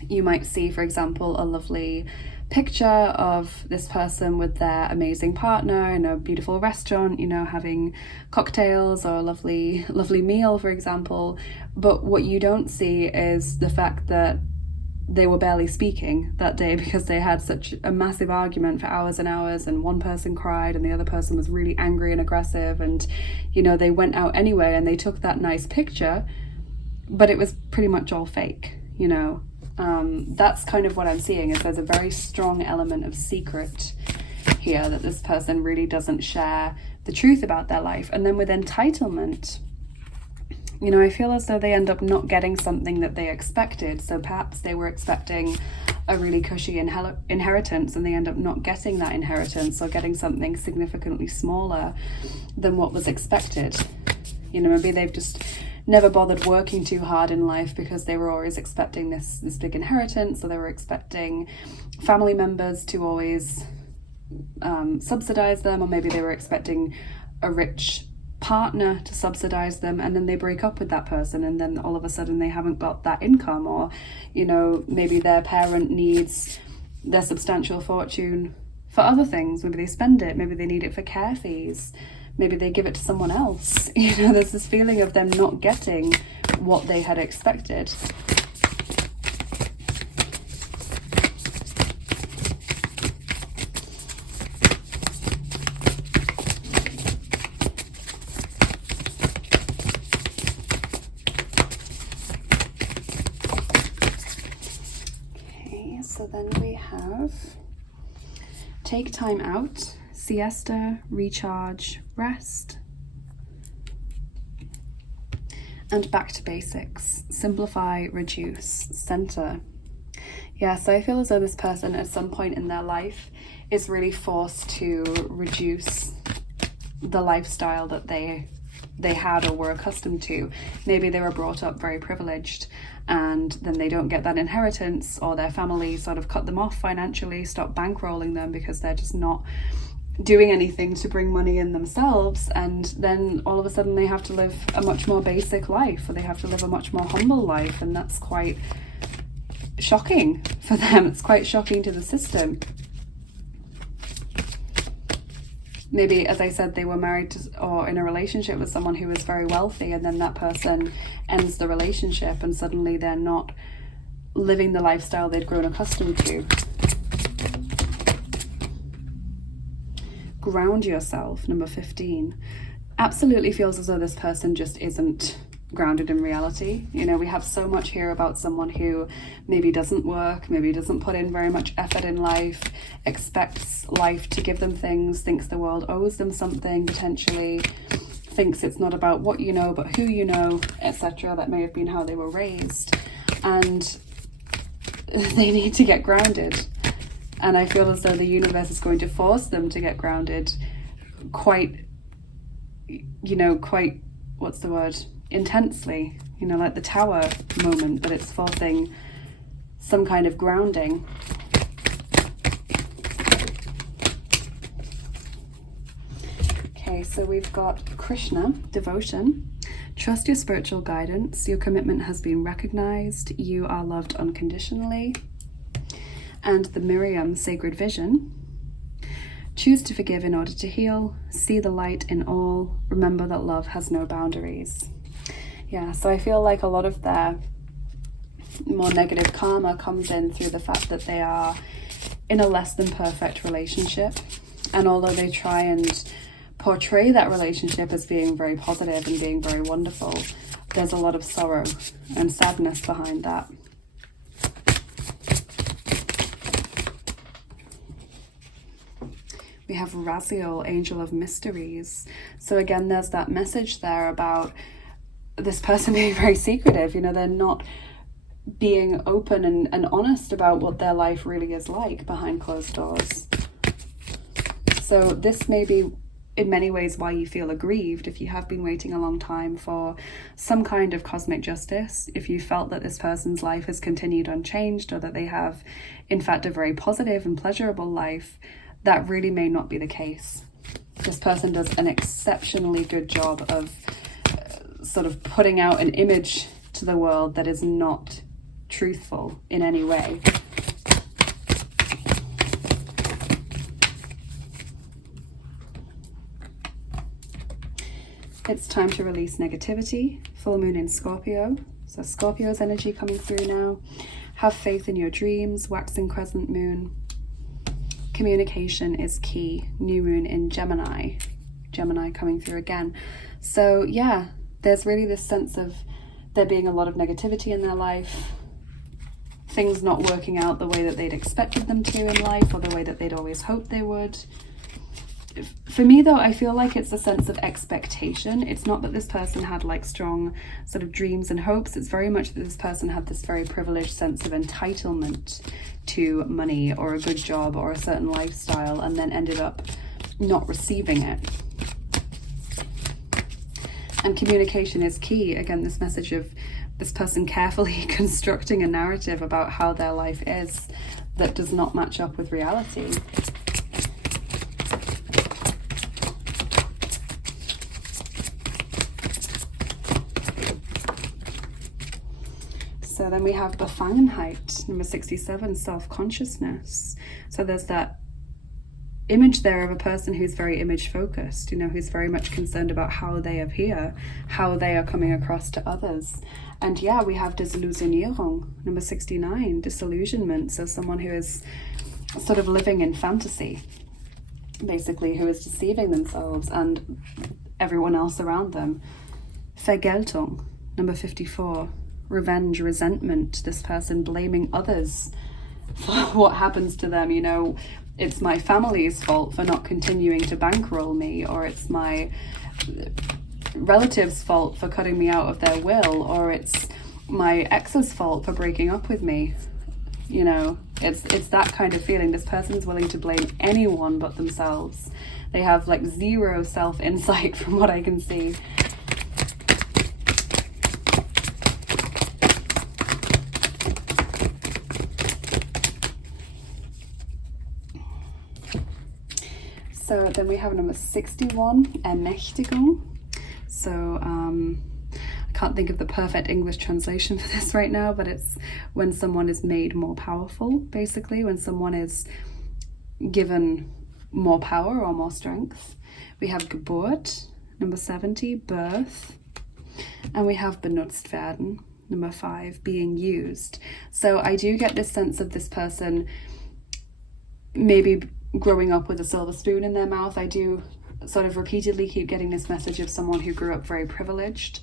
you might see, for example, a lovely picture of this person with their amazing partner in a beautiful restaurant, having cocktails or a lovely meal, for example. But what you don't see is the fact that they were barely speaking that day because they had such a massive argument for hours and hours, and one person cried and the other person was really angry and aggressive, and they went out anyway and they took that nice picture, but it was pretty much all fake. That's kind of what I'm seeing, is there's a very strong element of secret here, that this person really doesn't share the truth about their life. And then with entitlement, I feel as though they end up not getting something that they expected. So perhaps they were expecting a really cushy inheritance, and they end up not getting that inheritance, or getting something significantly smaller than what was expected. Maybe they've just never bothered working too hard in life because they were always expecting this big inheritance, or they were expecting family members to always subsidize them, or maybe they were expecting a rich partner to subsidize them, and then they break up with that person, and then all of a sudden they haven't got that income, or maybe their parent needs their substantial fortune for other things. Maybe they spend it, maybe they need it for care fees, maybe they give it to someone else. There's this feeling of them not getting what they had expected. So then we have take time out, siesta, recharge, rest, and back to basics, simplify, reduce, center. Yeah, so I feel as though this person at some point in their life is really forced to reduce the lifestyle that they had or were accustomed to. Maybe they were brought up very privileged, and then they don't get that inheritance, or their family sort of cut them off financially, stop bankrolling them because they're just not doing anything to bring money in themselves, and then all of a sudden they have to live a much more basic life, or they have to live a much more humble life, and that's quite shocking for them. It's quite shocking to the system. Maybe, as I said, they were married to, or in a relationship with someone who was very wealthy, and then that person ends the relationship and suddenly they're not living the lifestyle they'd grown accustomed to. Ground yourself, number 15. Absolutely feels as though this person just isn't grounded in reality. We have so much here about someone who maybe doesn't work, maybe doesn't put in very much effort in life, expects life to give them things, thinks the world owes them something potentially, thinks it's not about what you know but who you know, etc. That may have been how they were raised. and they need to get grounded. And I feel as though the universe is going to force them to get grounded quite, what's the word? Intensely, like the tower moment, but it's forcing some kind of grounding. Okay, so we've got Krishna, devotion. Trust your spiritual guidance. Your commitment has been recognized. You are loved unconditionally. And the Miriam, sacred vision. Choose to forgive in order to heal. See the light in all. Remember that love has no boundaries. Yeah, so I feel like a lot of their more negative karma comes in through the fact that they are in a less than perfect relationship. And although they try and portray that relationship as being very positive and being very wonderful, there's a lot of sorrow and sadness behind that. We have Raziel, angel of mysteries. So again, there's that message there about this person being very secretive. They're not being open and honest about what their life really is like behind closed doors. So this may be in many ways why you feel aggrieved if you have been waiting a long time for some kind of cosmic justice. If you felt that this person's life has continued unchanged, or that they have in fact a very positive and pleasurable life, that really may not be the case. This person does an exceptionally good job of sort of putting out an image to the world that is not truthful in any way. It's time to release negativity. Full moon in Scorpio. So Scorpio's energy coming through now. Have faith in your dreams. Waxing crescent moon. Communication is key. New moon in Gemini. Gemini coming through again. So yeah, there's really this sense of there being a lot of negativity in their life. Things not working out the way that they'd expected them to in life, or the way that they'd always hoped they would. For me though, I feel like it's a sense of expectation. It's not that this person had like strong sort of dreams and hopes. It's very much that this person had this very privileged sense of entitlement to money or a good job or a certain lifestyle, and then ended up not receiving it. And communication is key. Again, this message of this person carefully constructing a narrative about how their life is that does not match up with reality. So then we have Befangenheit, number 67, self-consciousness. So there's that image there of a person who's very image focused, who's very much concerned about how they appear, how they are coming across to others. And yeah, we have Desillusionierung, number 69, disillusionment. So someone who is sort of living in fantasy, basically, who is deceiving themselves and everyone else around them. Vergeltung, number 54. Revenge, resentment, this person blaming others for what happens to them. It's my family's fault for not continuing to bankroll me, or it's my relatives' fault for cutting me out of their will, or it's my ex's fault for breaking up with me. It's that kind of feeling. This person's willing to blame anyone but themselves. They have like zero self-insight from what I can see. So then we have number 61, Ermächtigung. So I can't think of the perfect English translation for this right now, but it's when someone is made more powerful, basically, when someone is given more power or more strength. We have Geburt, number 70, birth. And we have benutzt werden, number 5, being used. So I do get this sense of this person maybe growing up with a silver spoon in their mouth. I do sort of repeatedly keep getting this message of someone who grew up very privileged,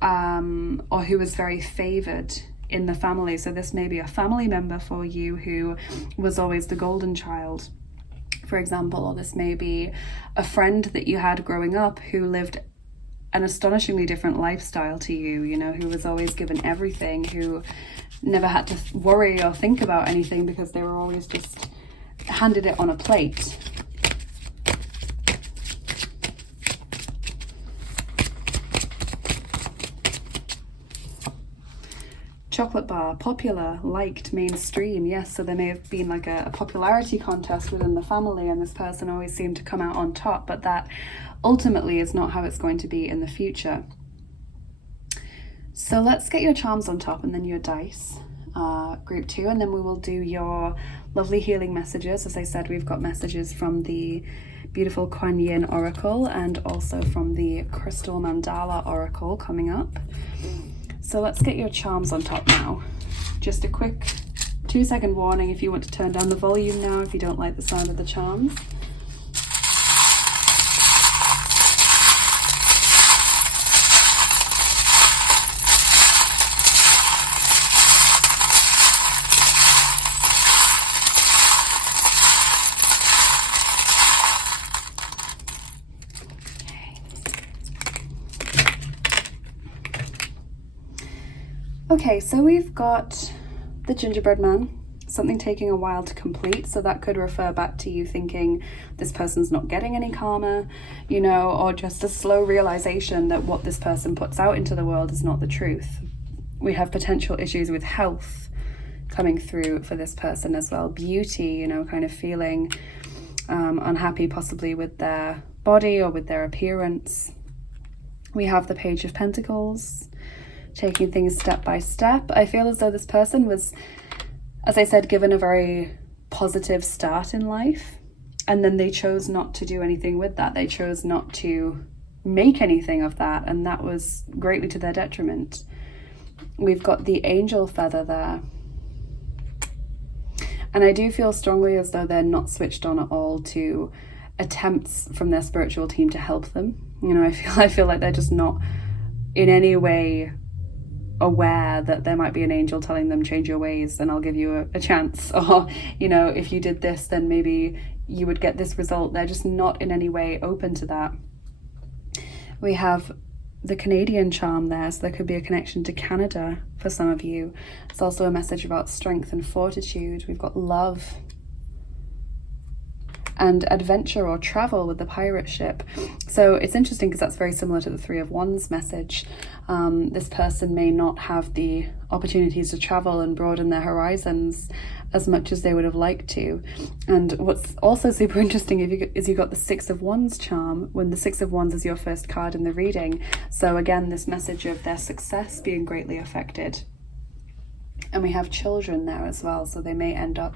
or who was very favored in the family. So this may be a family member for you who was always the golden child, for example, or this may be a friend that you had growing up who lived an astonishingly different lifestyle to you, who was always given everything, who never had to worry or think about anything because they were always just handed it on a plate. Chocolate bar, popular, liked, mainstream. Yes, so there may have been like a popularity contest within the family, and this person always seemed to come out on top, but that ultimately is not how it's going to be in the future. So let's get your charms on top and then your dice, group 2, and then we will do your lovely healing messages. As I said, we've got messages from the beautiful Kuan Yin oracle and also from the crystal Mandala oracle coming up. So let's get your charms on top now. Just a quick 2-second warning if you want to turn down the volume now if you don't like the sound of the charms. Okay, so we've got the gingerbread man, something taking a while to complete, so that could refer back to you thinking this person's not getting any karma, you know, or just a slow realization that what this person puts out into the world is not the truth. We have potential issues with health coming through for this person as well. Beauty, you know, kind of feeling unhappy possibly with their body or with their appearance. We have the Page of Pentacles, taking things step by step. I feel as though this person was, as I said, given a very positive start in life, and then they chose not to do anything with that. They chose not to make anything of that, and that was greatly to their detriment. We've got the angel feather there. And I do feel strongly as though they're not switched on at all to attempts from their spiritual team to help them. You know, I feel like they're just not in any way aware that there might be an angel telling them, change your ways and I'll give you a chance, or, you know, if you did this then maybe you would get this result. They're just not in any way open to that. We have the Canadian charm there, so there could be a connection to Canada for some of you. It's also a message about strength and fortitude. We've got love and adventure or travel with the pirate ship. So it's interesting because that's very similar to the Three of Wands message. This person may not have the opportunities to travel and broaden their horizons as much as they would have liked to. And what's also super interesting is you got the Six of Wands charm when the Six of Wands is your first card in the reading. So again, this message of their success being greatly affected. And we have children there as well, so they may end up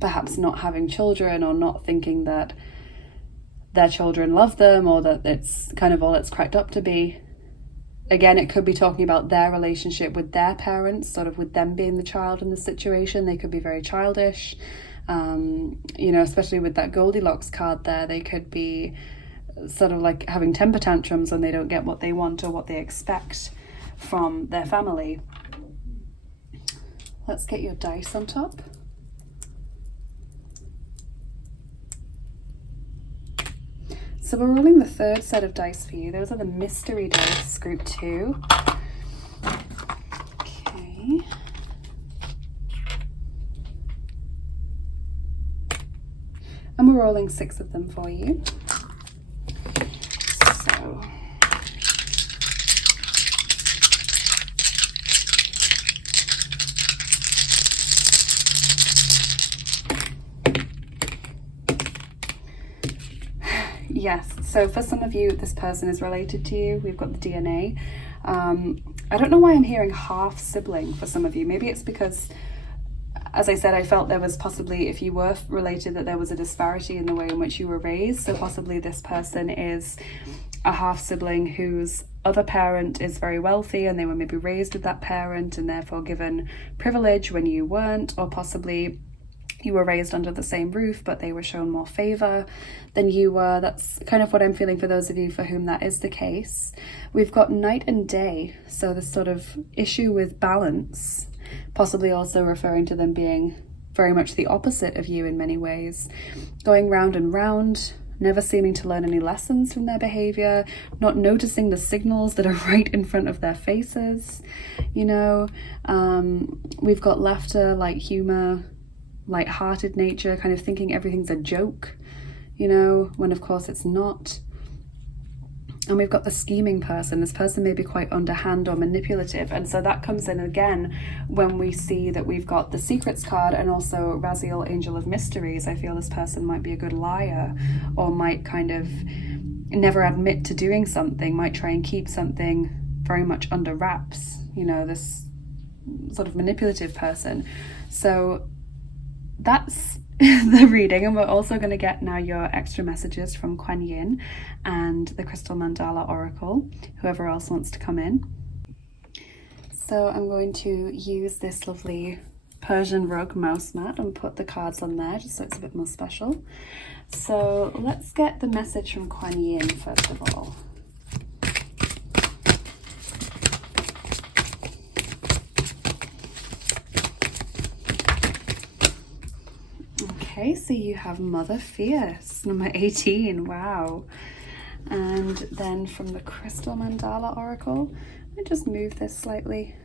perhaps not having children or not thinking that their children love them or that it's kind of all it's cracked up to be. Again, it could be talking about their relationship with their parents, sort of with them being the child in the situation. They could be very childish, you know, especially with that Goldilocks card there. They could be sort of like having temper tantrums when they don't get what they want or what they expect from their family. Let's get your dice on top. So we're rolling the third set of dice for you. Those are the mystery dice, group 2. Okay. And we're rolling 6 of them for you. So yes, so for some of you, this person is related to you. We've got the DNA. I don't know why I'm hearing half sibling for some of you. Maybe it's because, as I said, I felt there was possibly, if you were related, that there was a disparity in the way in which you were raised. So possibly this person is a half sibling whose other parent is very wealthy and they were maybe raised with that parent and therefore given privilege when you weren't, or possibly you were raised under the same roof but they were shown more favor than you were. That's kind of what I'm feeling for those of you for whom that is the case. We've got night and day, so this sort of issue with balance, possibly also referring to them being very much the opposite of you in many ways, going round and round, never seeming to learn any lessons from their behavior, not noticing the signals that are right in front of their faces. You know, we've got laughter, light humor, light-hearted nature, kind of thinking everything's a joke, you know, when of course it's not. And we've got the scheming person. This person may be quite underhand or manipulative. And so that comes in again when we see that we've got the Secrets card and also Raziel, Angel of Mysteries. I feel this person might be a good liar, or might kind of never admit to doing something, might try and keep something very much under wraps, you know, this sort of manipulative person. So that's the reading, and we're also going to get now your extra messages from Kuan Yin and the Crystal Mandala Oracle, whoever else wants to come in. So I'm going to use this lovely Persian rug mouse mat and put the cards on there just so it's a bit more special. So let's get the message from Kuan Yin first of all. Okay, so you have Mother Fierce, number 18, wow. And then from the Crystal Mandala Oracle, I just move this slightly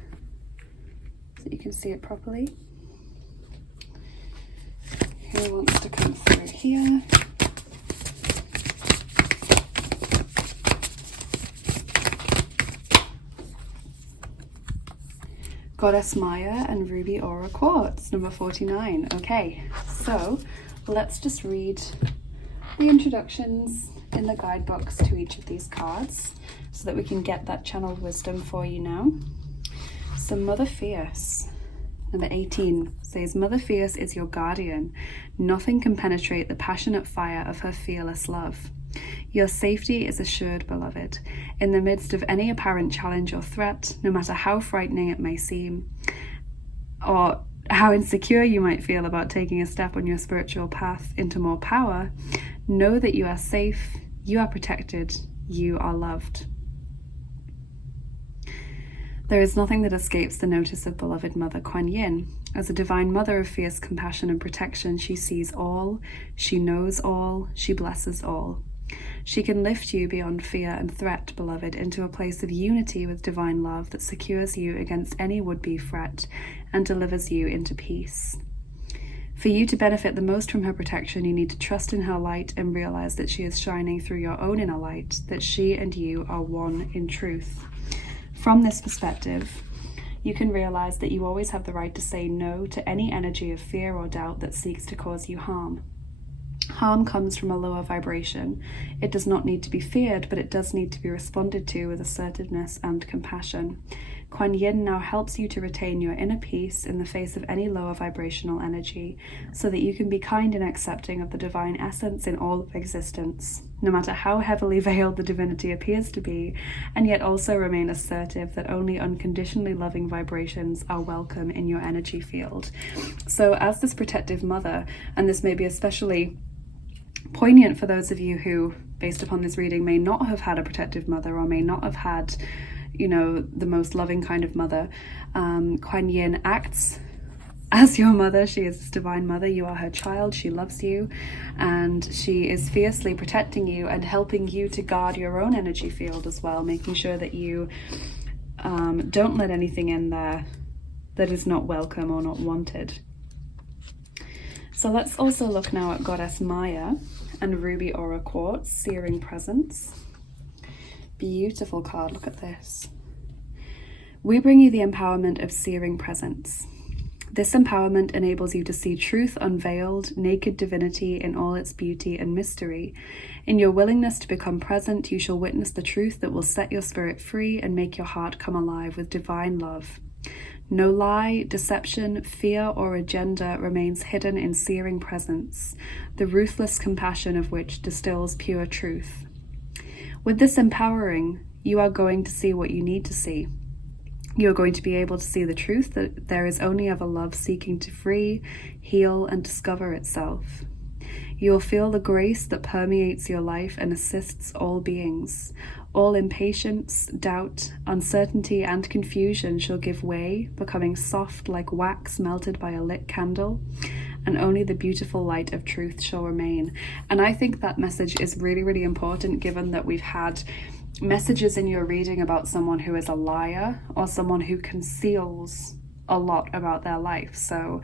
so you can see it properly. Who wants to come through here? Goddess Maya and Ruby Aura Quartz, number 49. Okay, so let's just read the introductions in the guidebooks to each of these cards so that we can get that channeled wisdom for you now. So Mother Fierce, number 18, says, Mother Fierce is your guardian. Nothing can penetrate the passionate fire of her fearless love. Your safety is assured, beloved, in the midst of any apparent challenge or threat, no matter how frightening it may seem, or how insecure you might feel about taking a step on your spiritual path into more power. Know that you are safe, you are protected, you are loved. There is nothing that escapes the notice of beloved Mother Kuan Yin. As a divine mother of fierce compassion and protection, she sees all, she knows all, she blesses all. She can lift you beyond fear and threat, beloved, into a place of unity with divine love that secures you against any would-be threat and delivers you into peace. For you to benefit the most from her protection, you need to trust in her light and realize that she is shining through your own inner light, that she and you are one in truth. From this perspective, you can realize that you always have the right to say no to any energy of fear or doubt that seeks to cause you harm. Harm comes from a lower vibration. It does not need to be feared, but it does need to be responded to with assertiveness and compassion. Kuan Yin now helps you to retain your inner peace in the face of any lower vibrational energy, so that you can be kind and accepting of the divine essence in all of existence, no matter how heavily veiled the divinity appears to be, and yet also remain assertive that only unconditionally loving vibrations are welcome in your energy field. So as this protective mother, and this may be especially poignant for those of you who, based upon this reading, may not have had a protective mother or may not have had, you know, the most loving kind of mother. Kuan Yin acts as your mother. She is this divine mother. You are her child. She loves you, and she is fiercely protecting you and helping you to guard your own energy field as well, making sure that you don't let anything in there that is not welcome or not wanted. So let's also look now at Goddess Maya and Ruby Aura Quartz, Searing Presence. Beautiful card, look at this. We bring you the empowerment of Searing Presence. This empowerment enables you to see truth unveiled, naked divinity in all its beauty and mystery. In your willingness to become present, you shall witness the truth that will set your spirit free and make your heart come alive with divine love. No lie, deception, fear, or agenda remains hidden in Searing Presence, the ruthless compassion of which distills pure truth. With this empowering, you are going to see what you need to see. You are going to be able to see the truth that there is only ever love seeking to free, heal, and discover itself. You will feel the grace that permeates your life and assists all beings. All impatience, doubt, uncertainty, and confusion shall give way, becoming soft like wax melted by a lit candle, and only the beautiful light of truth shall remain. And I think that message is really, really important, given that we've had messages in your reading about someone who is a liar or someone who conceals a lot about their life. So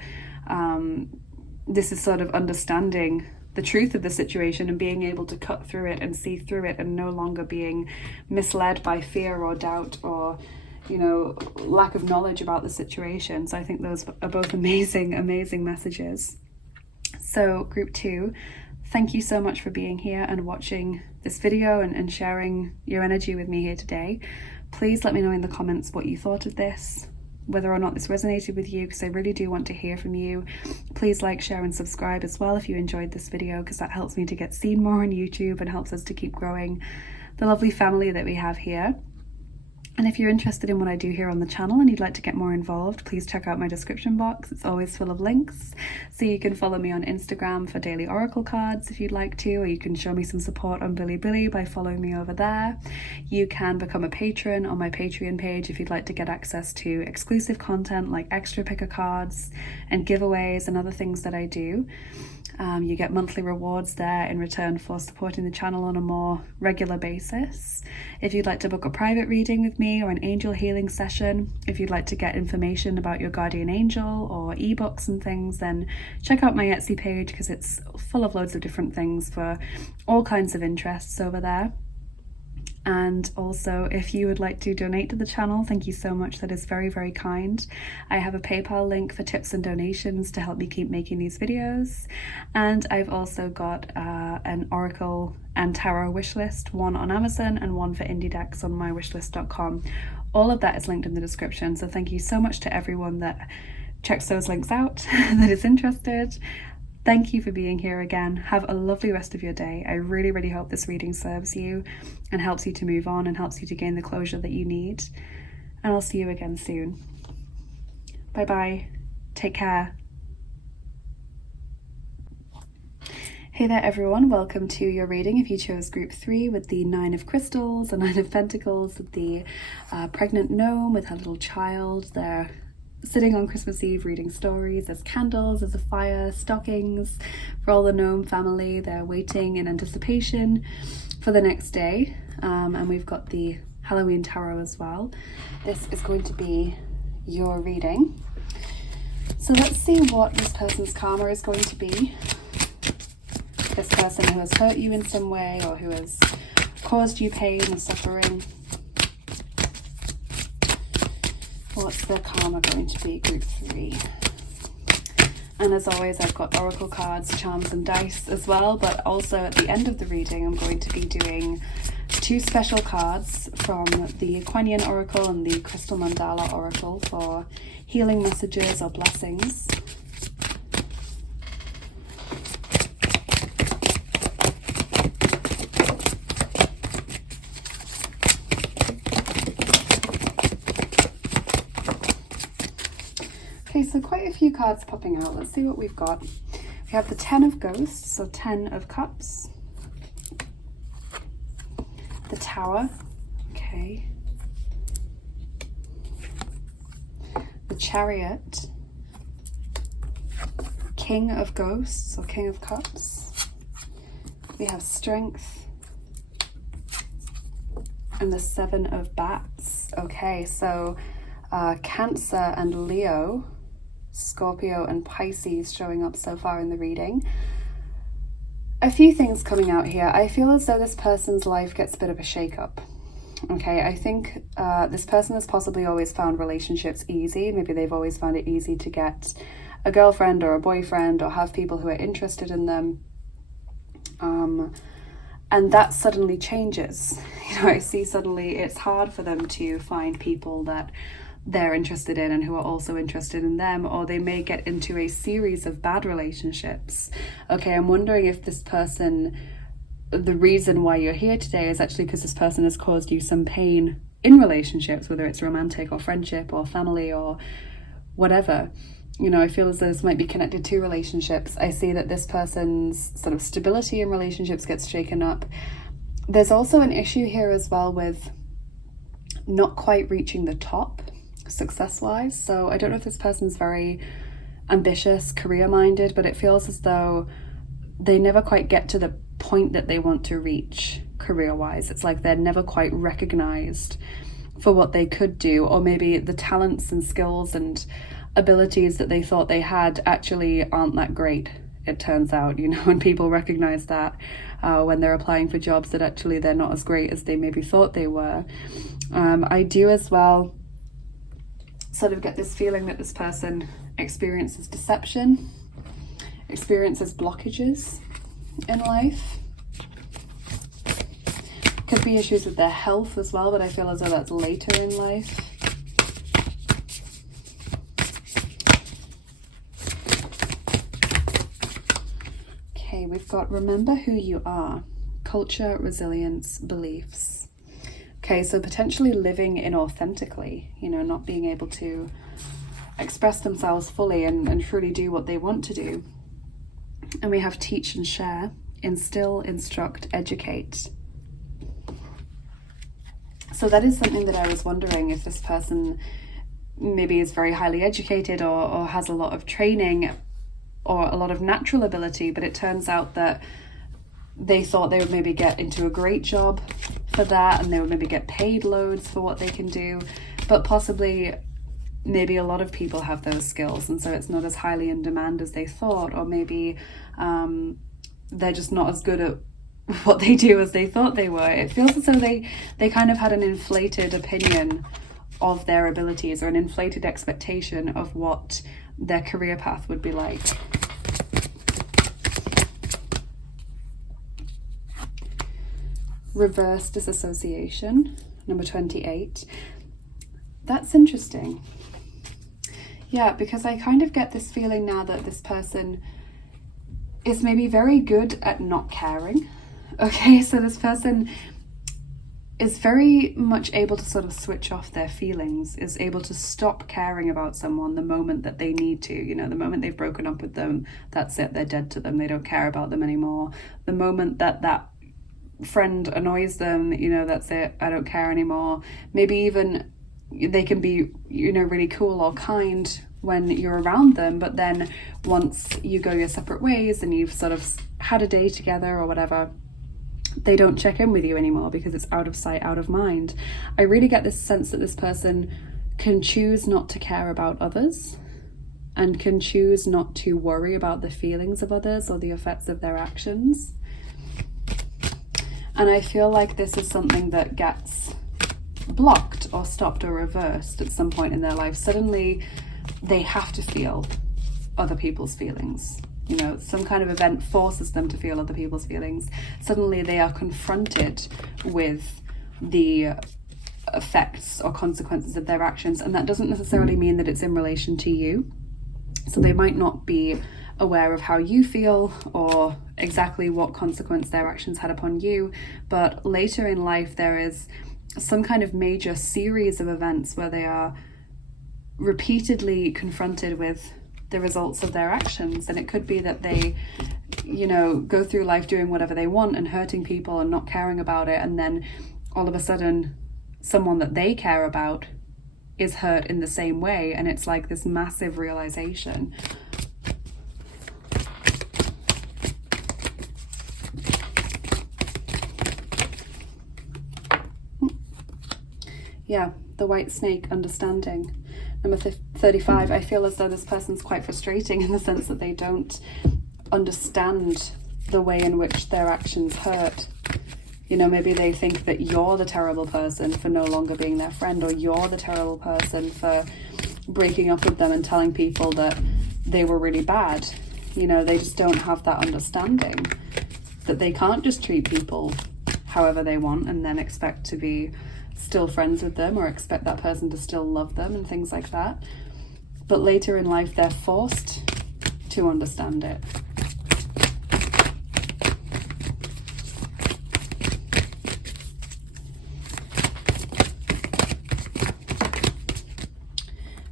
this is sort of understanding the truth of the situation and being able to cut through it and see through it, and no longer being misled by fear or doubt or, you know, lack of knowledge about the situation. So I think those are both amazing, amazing messages. So group 2, thank you so much for being here and watching this video and sharing your energy with me here today. Please let me know in the comments what you thought of this, whether or not this resonated with you, because I really do want to hear from you. Please like, share and subscribe as well if you enjoyed this video, because that helps me to get seen more on YouTube and helps us to keep growing the lovely family that we have here. And if you're interested in what I do here on the channel and you'd like to get more involved, please check out my description box. It's always full of links. So you can follow me on Instagram for daily oracle cards if you'd like to, or you can show me some support on Bilibili by following me over there. You can become a patron on my Patreon page if you'd like to get access to exclusive content like extra picker cards and giveaways and other things that I do. You get monthly rewards there in return for supporting the channel on a more regular basis. If you'd like to book a private reading with me or an angel healing session, if you'd like to get information about your guardian angel or ebooks and things, then check out my Etsy page, because it's full of loads of different things for all kinds of interests over there. And also, if you would like to donate to the channel, thank you so much. That is very, very kind. I have a PayPal link for tips and donations to help me keep making these videos. And I've also got an oracle and tarot wish list, one on Amazon and one for indie decks on mywishlist.com. All of that is linked in the description. So thank you so much to everyone that checks those links out, that is interested. Thank you for being here again. Have a lovely rest of your day. I really, really hope this reading serves you and helps you to move on and helps you to gain the closure that you need. And I'll see you again soon. Bye bye. Take care. Hey there everyone, welcome to your reading if you chose group 3 with the 9 of crystals, the 9 of pentacles, with the pregnant gnome with her little child. They're sitting on Christmas Eve reading stories. There's candles, there's a fire, stockings for all the gnome family. They're waiting in anticipation for the next day. And we've got the Halloween tarot as well. This is going to be your reading. So let's see what this person's karma is going to be. This person who has hurt you in some way or who has caused you pain or suffering. What's their karma going to be, group 3? And as always, I've got oracle cards, charms and dice as well, but also at the end of the reading I'm going to be doing 2 special cards from the Kuan Yin oracle and the crystal Mandala oracle for healing messages or blessings. Okay, so quite a few cards popping out. Let's see what we've got. We have the 10 of ghosts, so 10 of cups. The Tower, okay. The Chariot. King of ghosts, or King of cups. We have Strength. And the 7 of bats. Okay, so Cancer and Leo, Scorpio and Pisces showing up so far in the reading. A few things coming out here. I feel as though this person's life gets a bit of a shake-up. Okay, I think this person has possibly always found relationships easy. Maybe they've always found it easy to get a girlfriend or a boyfriend or have people who are interested in them. And that suddenly changes. You know, I see suddenly it's hard for them to find people that they're interested in and who are also interested in them, or they may get into a series of bad relationships. Okay, I'm wondering if this person, the reason why you're here today is actually because this person has caused you some pain in relationships, whether it's romantic or friendship or family or whatever. You know, I feel as though this might be connected to relationships. I see that this person's sort of stability in relationships gets shaken up. There's also an issue here as well with not quite reaching the top success-wise. So I don't know if this person's very ambitious, career-minded, but it feels as though they never quite get to the point that they want to reach career-wise. It's like they're never quite recognized for what they could do, or maybe the talents and skills and abilities that they thought they had actually aren't that great. It turns out, when people recognize that when they're applying for jobs, that actually they're not as great as they maybe thought they were. I do as well sort of get this feeling that this person experiences deception, experiences blockages in life. Could be issues with their health as well, but I feel as though that's later in life. Okay, we've got remember who you are, culture, resilience, beliefs. Okay, so potentially living inauthentically, not being able to express themselves fully and truly do what they want to do. And we have teach and share, instill, instruct, educate. So that is something that I was wondering if this person maybe is very highly educated or has a lot of training or a lot of natural ability, but it turns out that they thought they would maybe get into a great job for that, and they would maybe get paid loads for what they can do, but possibly maybe a lot of people have those skills, and so it's not as highly in demand as they thought, or maybe they're just not as good at what they do as they thought they were. It feels as though they kind of had an inflated opinion of their abilities, or an inflated expectation of what their career path would be like. Reverse disassociation, number 28. That's interesting. Yeah, because I kind of get this feeling now that this person is maybe very good at not caring. Okay, so this person is very much able to sort of switch off their feelings, is able to stop caring about someone the moment that they need to. The moment they've broken up with them, that's it, they're dead to them, they don't care about them anymore. The moment that friend annoys them, that's it, I don't care anymore. Maybe even they can be, really cool or kind when you're around them, but then once you go your separate ways and you've sort of had a day together or whatever, they don't check in with you anymore because it's out of sight, out of mind. I really get this sense that this person can choose not to care about others and can choose not to worry about the feelings of others or the effects of their actions. And I feel like this is something that gets blocked or stopped or reversed at some point in their life. Suddenly they have to feel other people's feelings. Some kind of event forces them to feel other people's feelings. Suddenly they are confronted with the effects or consequences of their actions, and that doesn't necessarily mean that it's in relation to you. So they might not be aware of how you feel or exactly what consequence their actions had upon you, but later in life there is some kind of major series of events where they are repeatedly confronted with the results of their actions. And it could be that they go through life doing whatever they want and hurting people and not caring about it, and then all of a sudden someone that they care about is hurt in the same way, and it's like this massive realization. Yeah, the white snake, understanding. Number 35, I feel as though this person's quite frustrating in the sense that they don't understand the way in which their actions hurt. Maybe they think that you're the terrible person for no longer being their friend, or you're the terrible person for breaking up with them and telling people that they were really bad. They just don't have that understanding that they can't just treat people however they want and then expect to be still friends with them or expect that person to still love them and things like that. But later in life they're forced to understand it.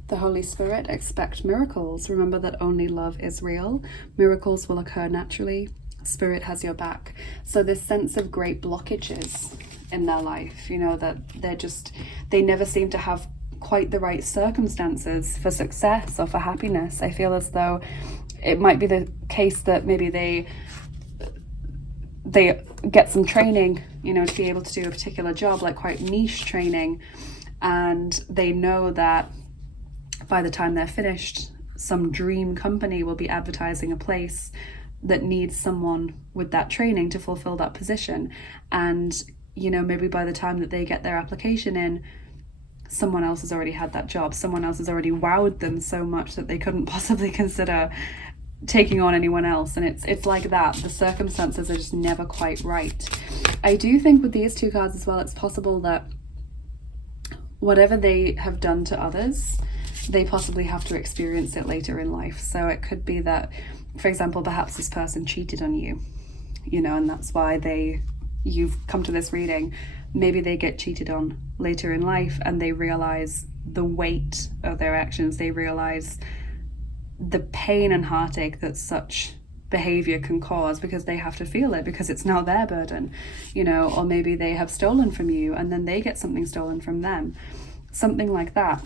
The Holy Spirit, expect miracles. Remember that only love is real. Miracles will occur naturally. Spirit has your back. So this sense of great blockages in their life, that they never seem to have quite the right circumstances for success or for happiness. I feel as though it might be the case that maybe they get some training, you know, to be able to do a particular job, like quite niche training, and they know that by the time they're finished, some dream company will be advertising a place that needs someone with that training to fulfill that position. And, you know, maybe by the time that they get their application in, someone else has already had that job. Someone else has already wowed them so much that they couldn't possibly consider taking on anyone else. And it's like that. The circumstances are just never quite right. I do think with these two cards as well, it's possible that whatever they have done to others, they possibly have to experience it later in life. So it could be that, for example, perhaps this person cheated on you, you know, and that's why you've come to this reading. Maybe they get cheated on later in life and they realize the weight of their actions. They realize the pain and heartache that such behavior can cause, because they have to feel it, because it's now their burden, you know. Or maybe they have stolen from you and then they get something stolen from them, something like that.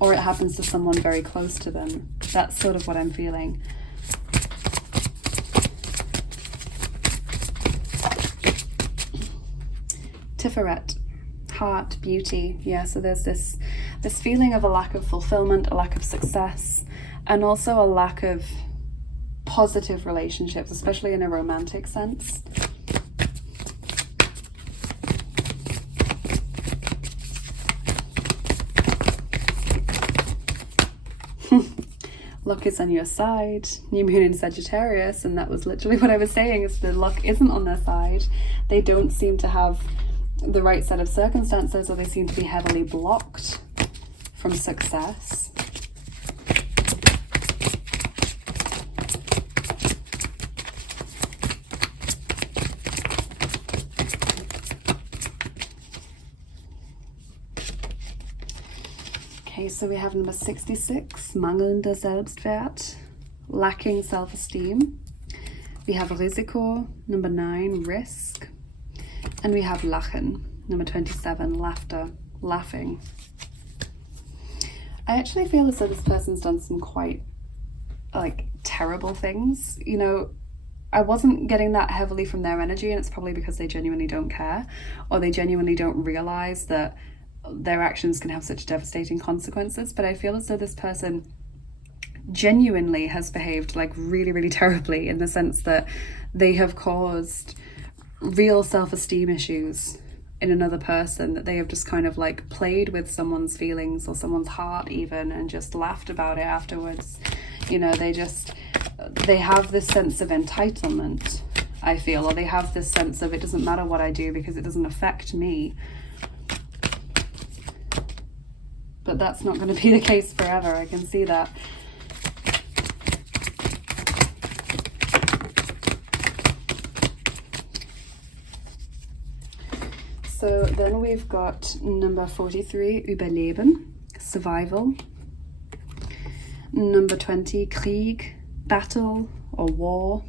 Or it happens to someone very close to them. That's sort of what I'm feeling. Tiferet, heart, beauty. Yeah, so there's this feeling of a lack of fulfillment, a lack of success, and also a lack of positive relationships, especially in a romantic sense. Luck is on your side. New moon in Sagittarius, and that was literally what I was saying, is the luck isn't on their side. They don't seem to have the right set of circumstances, or they seem to be heavily blocked from success. Okay, so we have number 66, mangelnder Selbstwert, lacking self-esteem. We have Risiko, number 9, risk. And we have Lachen, number 27, laughter, laughing. I actually feel as though this person's done some quite, like, terrible things. You know, I wasn't getting that heavily from their energy, and it's probably because they genuinely don't care, or they genuinely don't realize that their actions can have such devastating consequences. But I feel as though this person genuinely has behaved like really, really terribly, in the sense that they have caused real self-esteem issues in another person, that they have just kind of like played with someone's feelings or someone's heart even, and just laughed about it afterwards. You know, they have this sense of entitlement, I feel, or they have this sense of, it doesn't matter what I do because it doesn't affect me. But that's not going to be the case forever, I can see that. So then we've got number 43, Überleben, survival. Number 20, Krieg, battle or war.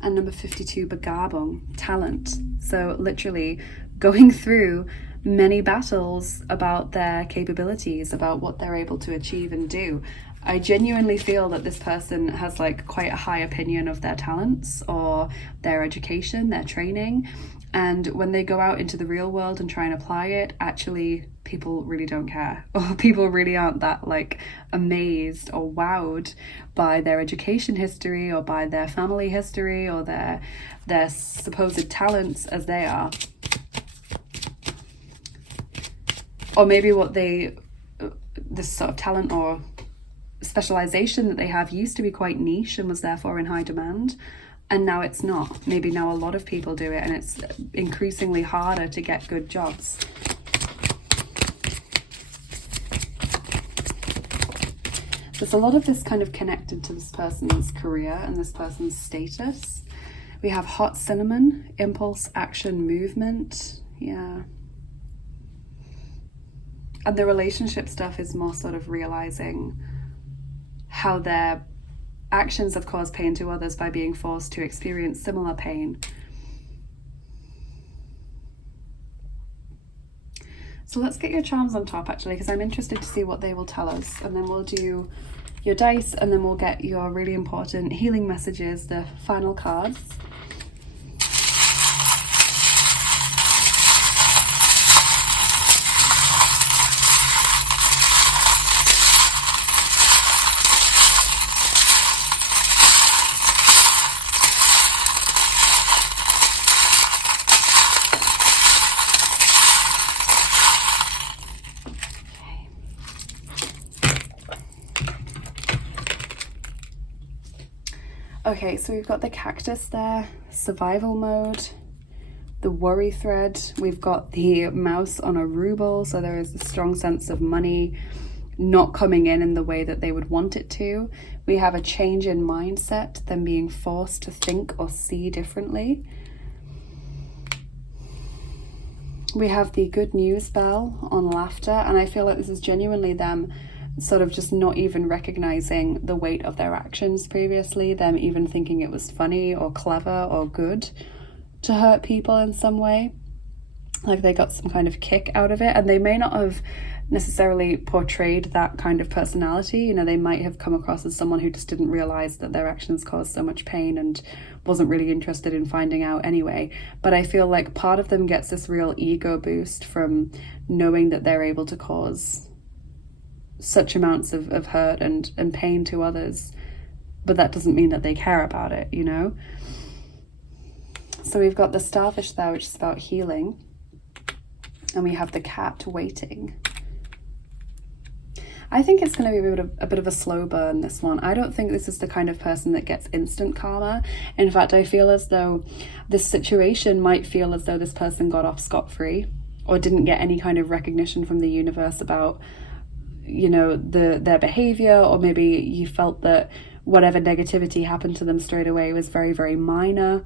And number 52, Begabung, talent. So literally going through many battles about their capabilities, about what they're able to achieve and do. I genuinely feel that this person has like quite a high opinion of their talents or their education, their training. And when they go out into the real world and try and apply it, actually people really don't care, or people really aren't that like amazed or wowed by their education history or by their family history or their supposed talents as they are. Or maybe this sort of talent or specialization that they have used to be quite niche and was therefore in high demand, and now it's not. Maybe now a lot of people do it and it's increasingly harder to get good jobs. There's a lot of this kind of connected to this person's career and this person's status. We have hot cinnamon, impulse, action, movement. Yeah. And the relationship stuff is more sort of realizing how their actions have caused pain to others by being forced to experience similar pain. So let's get your charms on top, actually, because I'm interested to see what they will tell us. And then we'll do your dice, and then we'll get your really important healing messages, the final cards. Okay, so we've got the cactus there, survival mode, the worry thread, we've got the mouse on a ruble, so there is a strong sense of money not coming in the way that they would want it to. We have a change in mindset, them being forced to think or see differently. We have the good news bell on laughter, and I feel like this is genuinely them sort of just not even recognizing the weight of their actions previously, them even thinking it was funny or clever or good to hurt people in some way, like they got some kind of kick out of it. And they may not have necessarily portrayed that kind of personality, you know, they might have come across as someone who just didn't realize that their actions caused so much pain and wasn't really interested in finding out anyway. But I feel like part of them gets this real ego boost from knowing that they're able to cause such amounts of hurt and pain to others, but that doesn't mean that they care about it, you know. So we've got the starfish there, which is about healing, and we have the cat waiting. I think it's going to be a bit of a slow burn, this one. I don't think this is the kind of person that gets instant karma. In fact, I feel as though this situation might feel as though this person got off scot-free or didn't get any kind of recognition from the universe about, you know, their behavior, or maybe you felt that whatever negativity happened to them straight away was very, very minor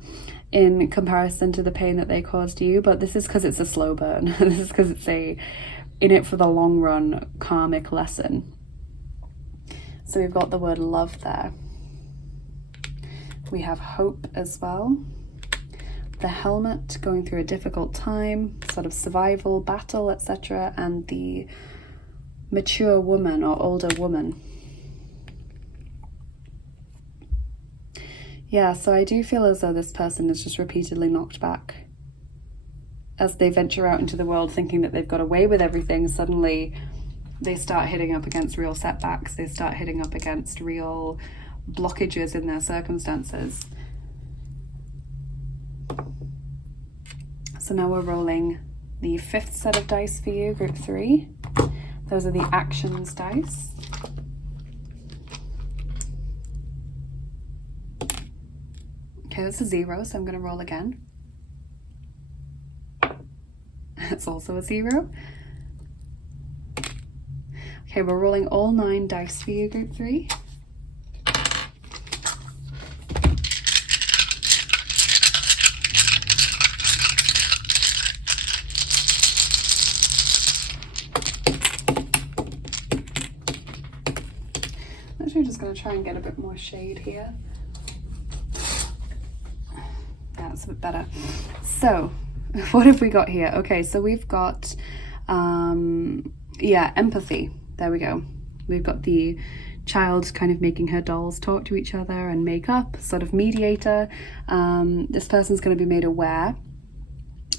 in comparison to the pain that they caused you. But this is because it's a slow burn. This is because it's a in it for the long run karmic lesson. So we've got the word love there. We have hope as well. The helmet, going through a difficult time, sort of survival, battle, etc. And the mature woman or older woman. Yeah, so I do feel as though this person is just repeatedly knocked back. As they venture out into the world thinking that they've got away with everything, suddenly they start hitting up against real setbacks, they start hitting up against real blockages in their circumstances. So now we're rolling the 5th set of dice for you, group 3. Those are the actions dice. Okay, that's a 0, so I'm going to roll again. It's also a 0. Okay, we're rolling all 9 dice for you, group 3. Actually, I'm just going to try and get a bit more shade here. Yeah, it's a bit better. So, what have we got here? Okay, so we've got, empathy. There we go. We've got the child kind of making her dolls talk to each other and make up, sort of mediator. This person's going to be made aware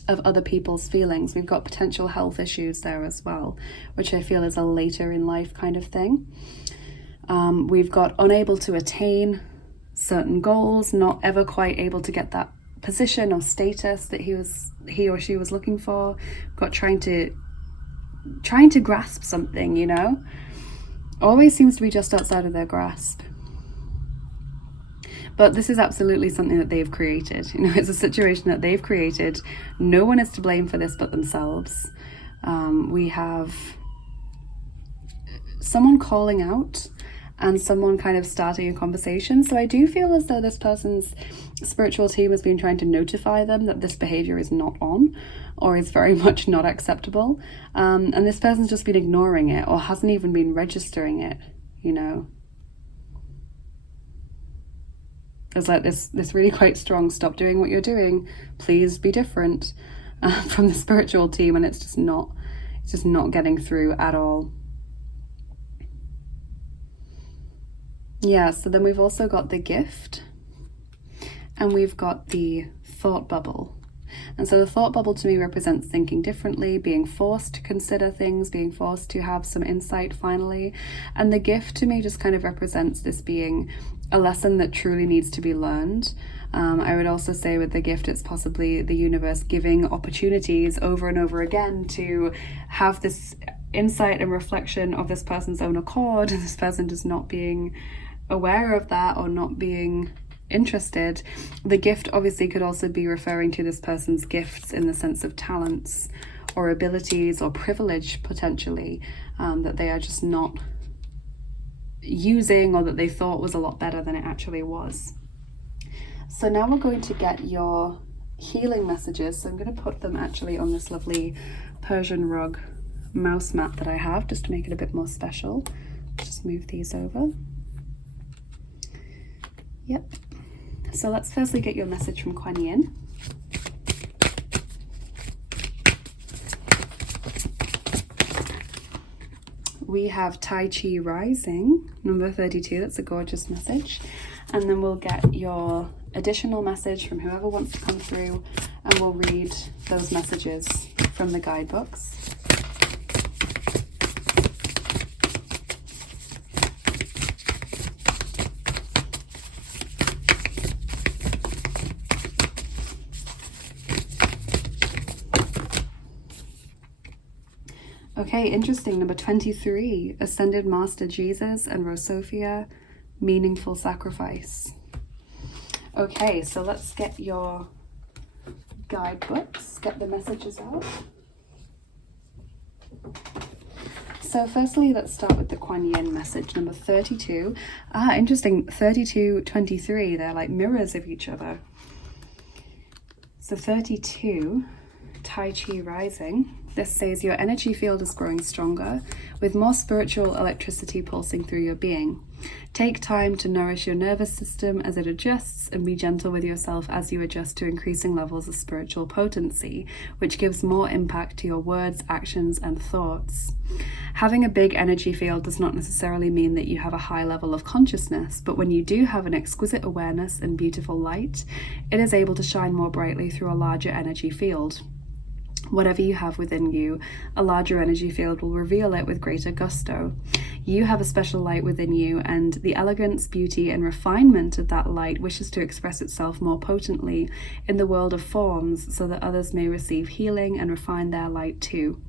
of other people's feelings. We've got potential health issues there as well, which I feel is a later in life kind of thing. We've got unable to attain certain goals, not ever quite able to get that position or status that he or she was looking for. We've got trying to grasp something, you know, always seems to be just outside of their grasp. But this is absolutely something that they've created. You know, it's a situation that they've created. No one is to blame for this but themselves. We have someone calling out and someone kind of starting a conversation. So I do feel as though this person's spiritual team has been trying to notify them that this behavior is not on or is very much not acceptable. And this person's just been ignoring it or hasn't even been registering it, you know. There's like this really quite strong stop doing what you're doing, please be different from the spiritual team, and it's just not It's just not getting through at all. Yeah, so then we've also got the gift, and we've got the thought bubble. And so the thought bubble to me represents thinking differently, being forced to consider things, being forced to have some insight finally. And the gift to me just kind of represents this being a lesson that truly needs to be learned. I would also say with the gift, it's possibly the universe giving opportunities over and over again to have this insight and reflection of this person's own accord, and this person just not being aware of that or not being interested. The gift obviously could also be referring to this person's gifts in the sense of talents or abilities or privilege potentially, that they are just not using, or that they thought was a lot better than it actually was. So now we're going to get your healing messages. So I'm going to put them actually on this lovely Persian rug mouse mat that I have, just to make it a bit more special. Just move these over. Yep. So let's firstly get your message from Kuan Yin. We have Tai Chi Rising, number 32. That's a gorgeous message. And then we'll get your additional message from whoever wants to come through, and we'll read those messages from the guidebooks. Okay, interesting. Number 23, Ascended Master Jesus and Rose Sophia, Meaningful Sacrifice. Okay, so let's get your guidebooks, get the messages out. So firstly, let's start with the Kuan Yin message, number 32. Interesting, 32, 23, they're like mirrors of each other. So 32, Tai Chi Rising. This says your energy field is growing stronger, with more spiritual electricity pulsing through your being. Take time to nourish your nervous system as it adjusts, and be gentle with yourself as you adjust to increasing levels of spiritual potency, which gives more impact to your words, actions, and thoughts. Having a big energy field does not necessarily mean that you have a high level of consciousness, but when you do have an exquisite awareness and beautiful light, it is able to shine more brightly through a larger energy field. Whatever you have within you, a larger energy field will reveal it with greater gusto. You have a special light within you, and the elegance, beauty, and refinement of that light wishes to express itself more potently in the world of forms, so that others may receive healing and refine their light too.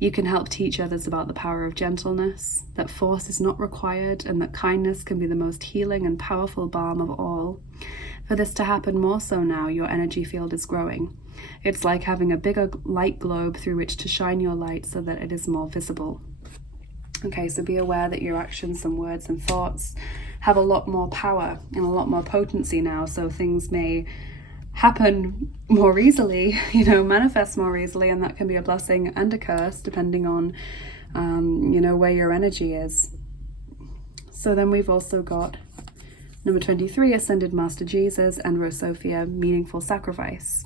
You can help teach others about the power of gentleness, that force is not required, and that kindness can be the most healing and powerful balm of all. For this to happen more so now, your energy field is growing. It's like having a bigger light globe through which to shine your light so that it is more visible. Okay, so be aware that your actions and words and thoughts have a lot more power and a lot more potency now, so things may happen more easily, manifest more easily, and that can be a blessing and a curse depending on, where your energy is. So then we've also got number 23, Ascended Master Jesus and Rose Sophia, Meaningful Sacrifice.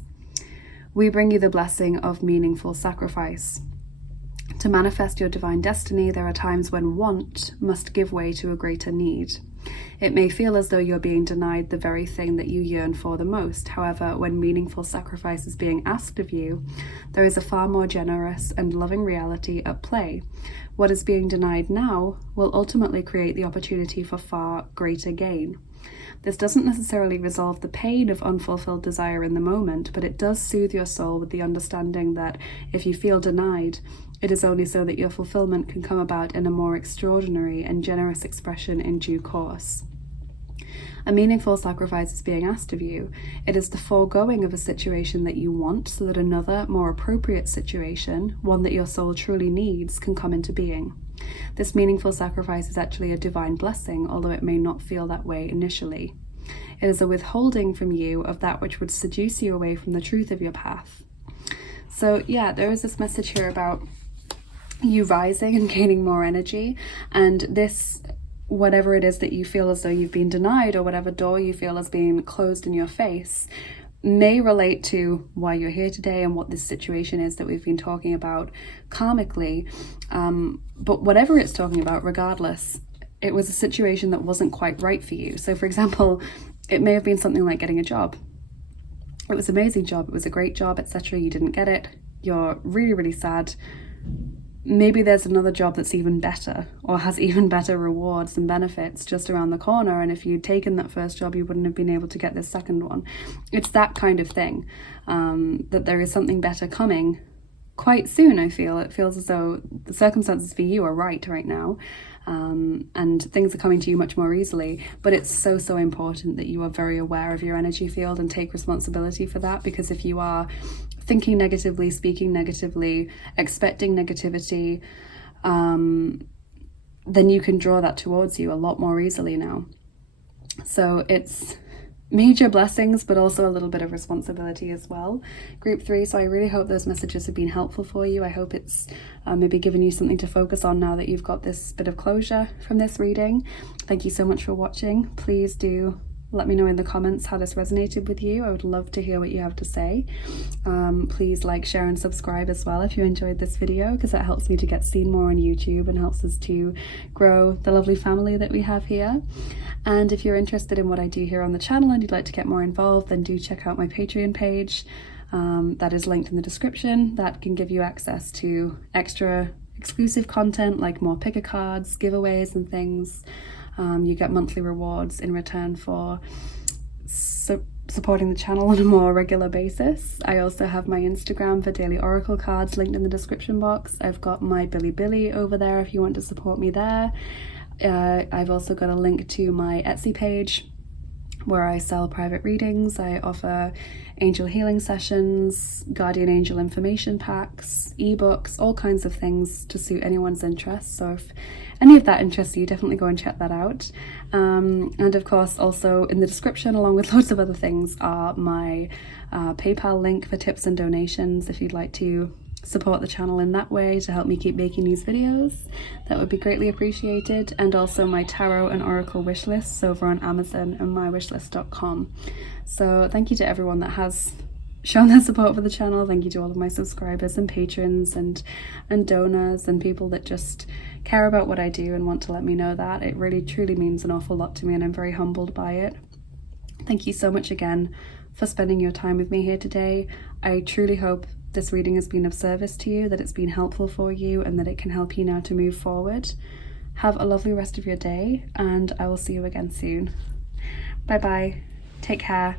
We bring you the blessing of meaningful sacrifice. To manifest your divine destiny, there are times when want must give way to a greater need. It may feel as though you're being denied the very thing that you yearn for the most. However, when meaningful sacrifice is being asked of you, there is a far more generous and loving reality at play. What is being denied now will ultimately create the opportunity for far greater gain. This doesn't necessarily resolve the pain of unfulfilled desire in the moment, but it does soothe your soul with the understanding that if you feel denied, it is only so that your fulfillment can come about in a more extraordinary and generous expression in due course. A meaningful sacrifice is being asked of you. It is the foregoing of a situation that you want so that another, more appropriate situation, one that your soul truly needs, can come into being. This meaningful sacrifice is actually a divine blessing, although it may not feel that way initially. It is a withholding from you of that which would seduce you away from the truth of your path. So yeah, there is this message here about you rising and gaining more energy, and this, whatever it is that you feel as though you've been denied, or whatever door you feel has been closed in your face, may relate to why you're here today and what this situation is that we've been talking about karmically. But whatever it's talking about, regardless, it was a situation that wasn't quite right for you. So for example, it may have been something like getting a job. It was an amazing job, it was a great job, etc. You didn't get it. You're really, really sad. Maybe there's another job that's even better or has even better rewards and benefits just around the corner, and if you'd taken that first job you wouldn't have been able to get this second one. It's that kind of thing, that there is something better coming quite soon. I feel it feels as though the circumstances for you are right now, and things are coming to you much more easily. But it's so important that you are very aware of your energy field and take responsibility for that, because if you are thinking negatively, speaking negatively, expecting negativity, then you can draw that towards you a lot more easily now. So it's major blessings, but also a little bit of responsibility as well. Group 3, so I really hope those messages have been helpful for you. I hope it's maybe given you something to focus on now that you've got this bit of closure from this reading. Thank you so much for watching. Please do let me know in the comments how this resonated with you. I would love to hear what you have to say. Please like, share and subscribe as well if you enjoyed this video, because that helps me to get seen more on YouTube and helps us to grow the lovely family that we have here. And if you're interested in what I do here on the channel and you'd like to get more involved, then do check out my Patreon page. That is linked in the description. That can give you access to extra exclusive content like more picker cards, giveaways and things. You get monthly rewards in return for supporting the channel on a more regular basis. I also have my Instagram for daily oracle cards linked in the description box. I've got my Bilibili over there if you want to support me there. I've also got a link to my Etsy page where I sell private readings. I offer angel healing sessions, guardian angel information packs, ebooks, all kinds of things to suit anyone's interests. So if any of that interests you, definitely go and check that out. And of course, also in the description, along with loads of other things, are my PayPal link for tips and donations if you'd like to support the channel in that way to help me keep making these videos. That would be greatly appreciated. And also my tarot and oracle wish lists over on Amazon and mywishlist.com. So thank you to everyone that has shown their support for the channel. Thank you to all of my subscribers and patrons and donors and people that just care about what I do and want to let me know that. It really truly means an awful lot to me, and I'm very humbled by it. Thank you so much again for spending your time with me here today. I truly hope this reading has been of service to you, that it's been helpful for you, and that it can help you now to move forward. Have a lovely rest of your day, and I will see you again soon. Bye bye. Take care.